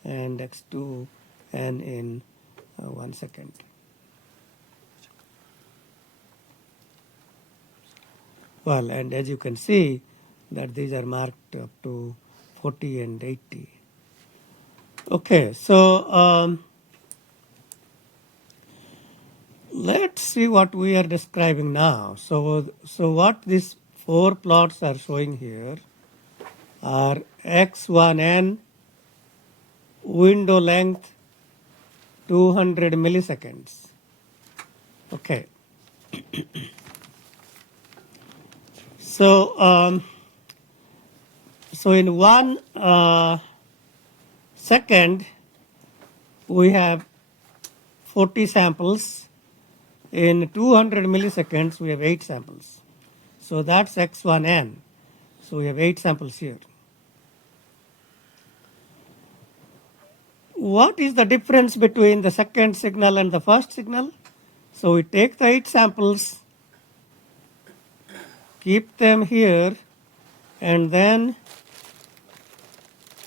and x2n in 1 second. Well, and as you can see that these are marked up to 40 and 80. Okay, so let's see what we are describing now. So what these 4 plots are showing here are x1n, window length 200 milliseconds. Okay. So in 1 second we have 40 samples. In 200 milliseconds we have 8 samples. So that's x1n. So we have 8 samples here. What is the difference between the second signal and the first signal? So we take the 8 samples, keep them here, and then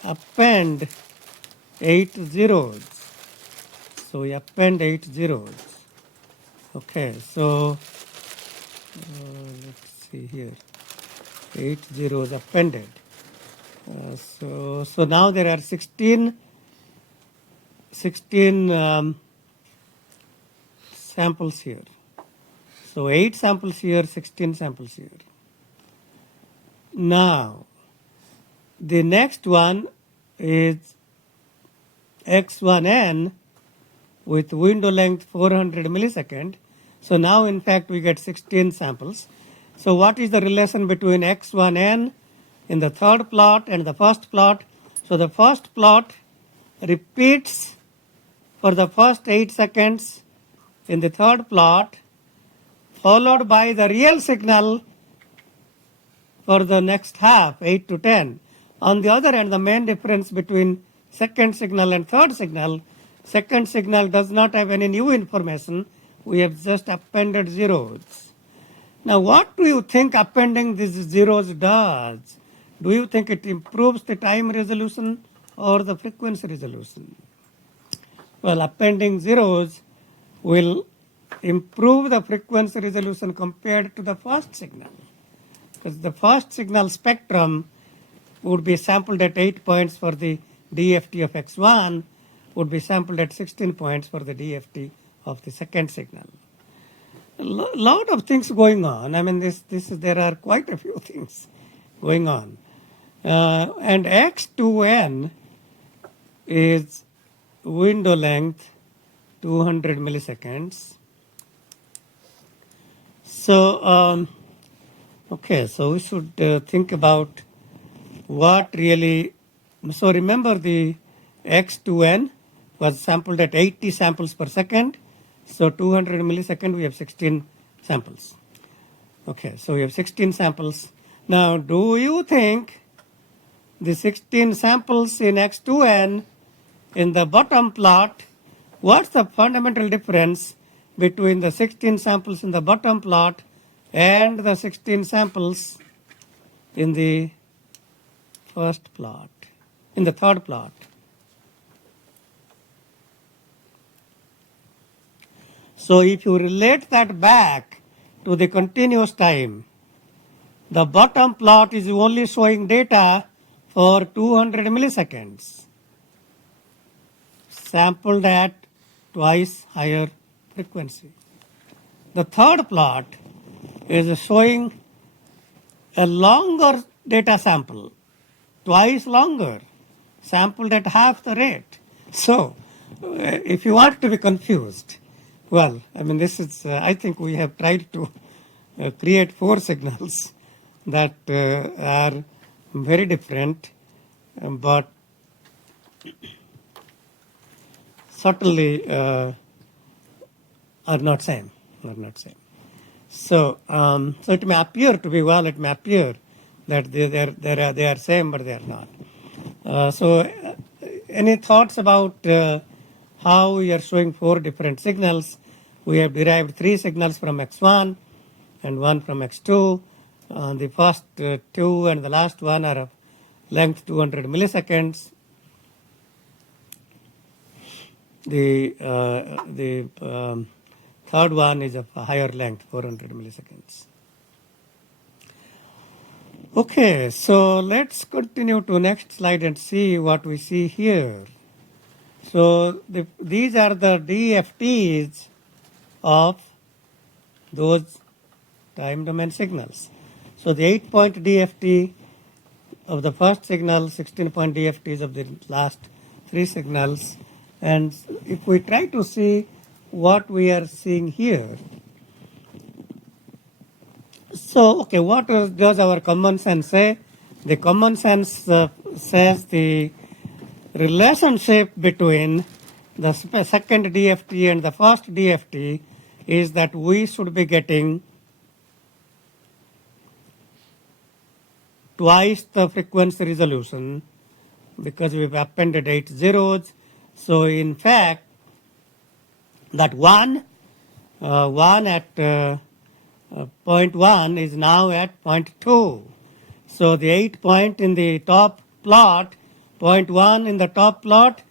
append 8 zeros. So we append 8 zeros. Okay, so let's see here. 8 zeros appended. So now there are 16 samples here. So 8 samples here, 16 samples here. Now, the next one is x1n with window length 400 millisecond. So now, in fact, we get 16 samples. So what is the relation between x1n in the third plot and the first plot? So the first plot repeats for the first 8 seconds in the third plot, followed by the real signal for the next half, 8 to 10. On the other hand, the main difference between second signal and third signal, second signal does not have any new information. We have just appended zeros. Now, what do you think appending these zeros does? Do you think it improves the time resolution or the frequency resolution? Well, appending zeros will improve the frequency resolution compared to the first signal. Because the first signal spectrum would be sampled at 8 points for the DFT of x1, would be sampled at 16 points for the DFT of the second signal. A lot of things going on. I mean, there are quite a few things going on. And x2n is window length 200 milliseconds. So, okay, so we should think about what really, so remember the x2n was sampled at 80 samples per second. So 200 millisecond, we have 16 samples. Okay, so we have 16 samples. Now, do you think the 16 samples in X2N in the bottom plot, what's the fundamental difference between the 16 samples in the bottom plot and the 16 samples in the first plot, in the third plot? So if you relate that back to the continuous time, the bottom plot is only showing data for 200 milliseconds, sampled at twice higher frequency. The third plot is showing a longer data sample, twice longer, sampled at half the rate. So, if you want to be confused, well, I mean, this is, I think we have tried to create 4 signals that are very different, but certainly are not same. So, so it may appear to be, well, it may appear that they are same, but they are not. So, any thoughts about how we are showing 4 different signals? We have derived 3 signals from X1 and 1 from X2. The first 2 and the last one are of length 200 milliseconds. The third one is of a higher length, 400 milliseconds. Okay, so let's continue to next slide and see what we see here. So these are the DFTs of those time domain signals. So the 8-point DFT of the first signal, 16-point DFTs of the last 3 signals. And if we try to see what we are seeing here, so, okay, what does our common sense say? The common sense says the relationship between the second DFT and the first DFT is that we should be getting twice the frequency resolution because we've appended 8 zeros. So, in fact, that 1 at point 1 is now at point 2. So, the 8 point in the top plot, point 1 in the top plot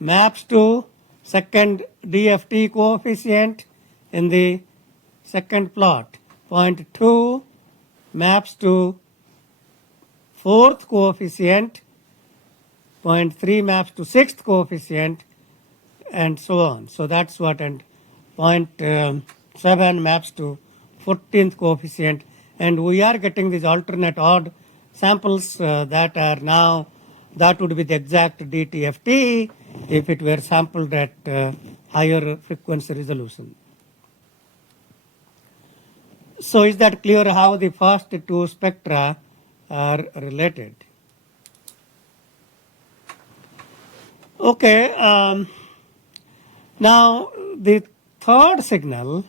maps to second DFT coefficient in the second plot. Point 2 maps to fourth coefficient. Point 3 maps to sixth coefficient, and so on. So that's what, and point 7 maps to 14th coefficient, and we are getting these alternate odd samples that are now, that would be the exact DTFT if it were sampled at higher frequency resolution. So is that clear how the first 2 spectra are related? Okay, now the third signal,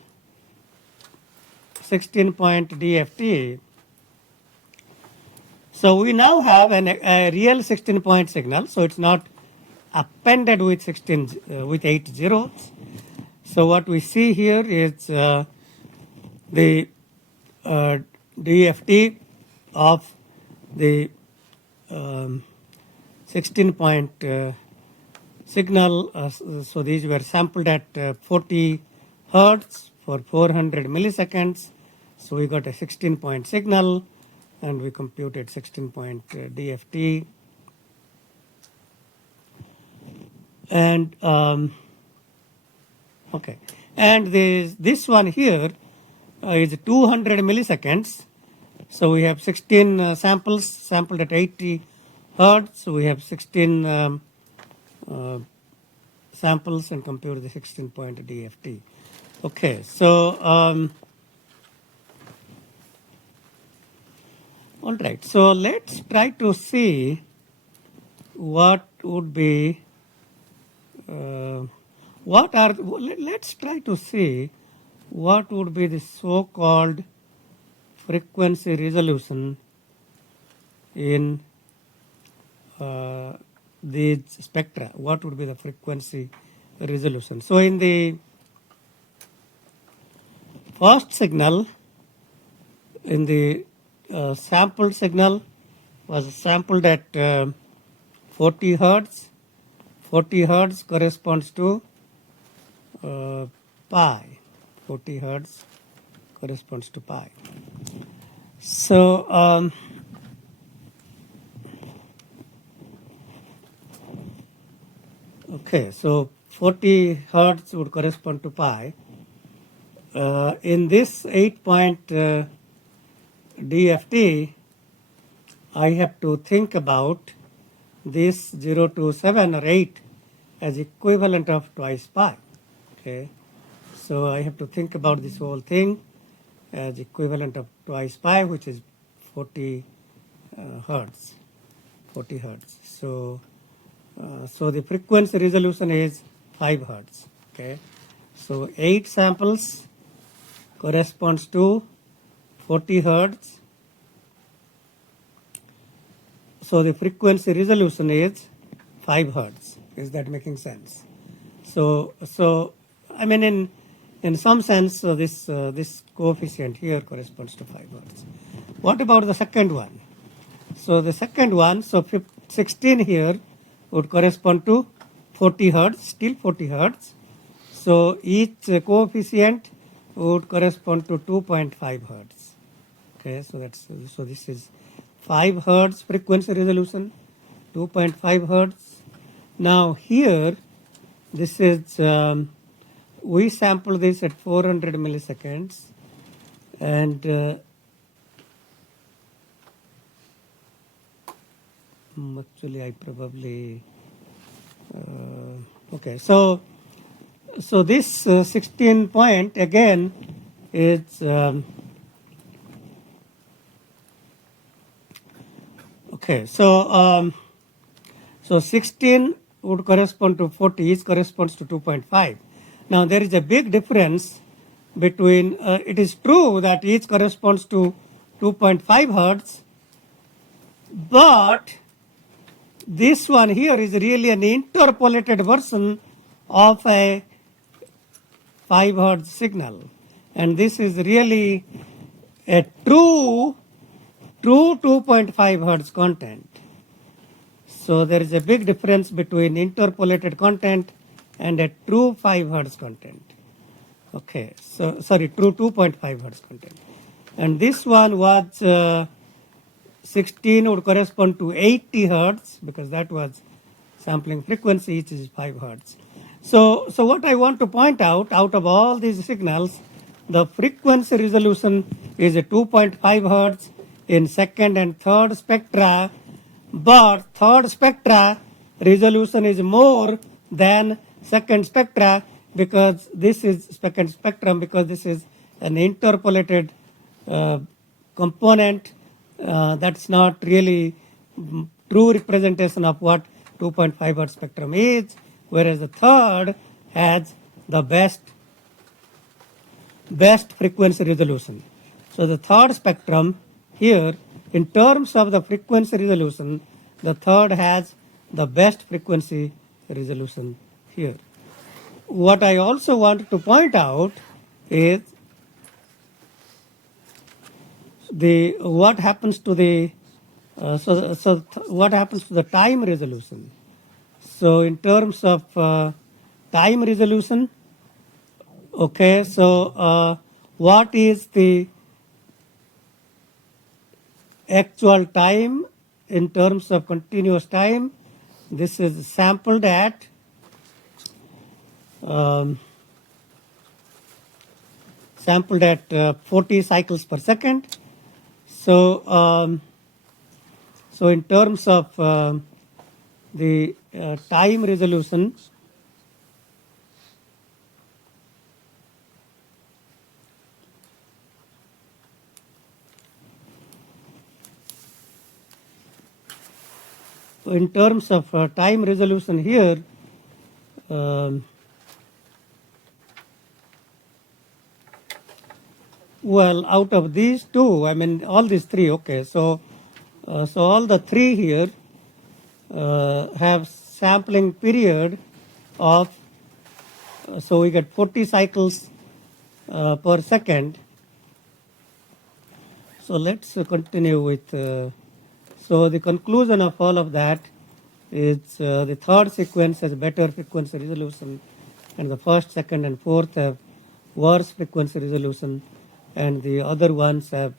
16-point DFT. So we now have a real 16-point signal, so it's not appended with 8 zeros. So what we see here is the DFT of the 16-point signal. So these were sampled at 40 hertz for 400 milliseconds. So we got a 16-point signal and we computed 16-point DFT. And okay, and this one here is 200 milliseconds. So we have 16 samples sampled at 80 hertz. So we have 16 samples and compute the 16-point DFT. Okay, so all right. So let's try to see what would be let's try to see what would be the so-called frequency resolution in these spectra. What would be the frequency resolution? So in the first signal, in the sampled signal was sampled at 40 hertz. 40 hertz corresponds to pi. 40 hertz corresponds to pi. So okay, so 40 hertz would correspond to pi. In this 8-point DFT, I have to think about this 0 to 7 or 8 as equivalent of twice pi. Okay, so I have to think about this whole thing as equivalent of twice pi, which is 40 hertz. 40 hertz. So the frequency resolution is 5 hertz. Okay, so 8 samples corresponds to 40 hertz. So the frequency resolution is 5 hertz. Is that making sense? So I mean in some sense this coefficient here corresponds to 5 hertz. What about the second one? So the second one, so 16 here would correspond to 40 hertz, still 40 hertz. So each coefficient would correspond to 2.5 hertz. Okay, so this is 5 hertz frequency resolution, 2.5 hertz. Now here, this is we sample this at 400 milliseconds, and actually I probably okay. So this 16 point again is okay. So 16 would correspond to 40, each corresponds to 2.5. Now there is a big difference between, it is true that each corresponds to 2.5 hertz, but this one here is really an interpolated version of a 5 hertz signal. And this is really a true 2.5 hertz content. So there is a big difference between interpolated content and a true 5 hertz content. Okay, so sorry, true 2.5 hertz content. And this one was 16 would correspond to 80 hertz because that was sampling frequency, which is 5 hertz. So what I want to point out of all these signals, the frequency resolution is a 2.5 hertz in second and third spectra, but third spectra resolution is more than second spectra because this is second spectrum, because this is an interpolated component that's not really true representation of what 2.5 hertz spectrum is, whereas the third has the best frequency resolution. So the third spectrum here, in terms of the frequency resolution, the third has the best frequency resolution here. What I also want to point out is what happens to the what happens to the time resolution. So in terms of time resolution, okay, so what is the actual time in terms of continuous time? This is sampled at 40 cycles per second. So in terms of the time resolution, here, Well, out of these two, I mean, all these three, okay. So all the three here have sampling period of, so we get 40 cycles per second. So let's continue with, so the conclusion of all of that is the third sequence has better frequency resolution, and the first, second, and fourth have worse frequency resolution, and the other ones have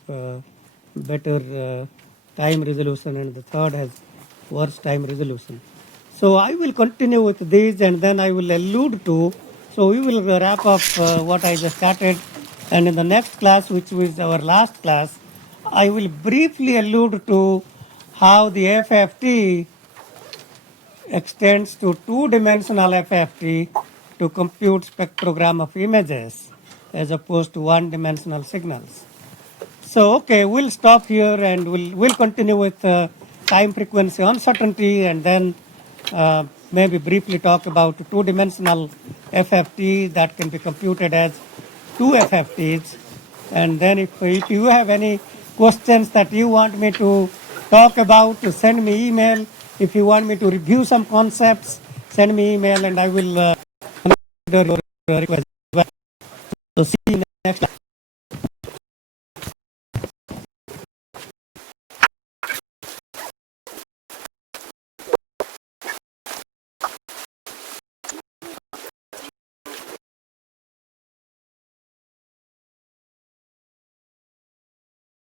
better time resolution, and the third has worse time resolution. So I will continue with these, and then I will allude to, so we will wrap up what I just started, and in the next class, which was our last class, I will briefly allude to how the FFT extends to two-dimensional FFT to compute spectrogram of images as opposed to one-dimensional signals. So, okay, we'll stop here and we'll continue with time frequency uncertainty, and then maybe briefly talk about two-dimensional FFT that can be computed as two FFTs. And then if you have any questions that you want me to talk about, send me email. If you want me to review some concepts, send me email and I will consider your request. So see you next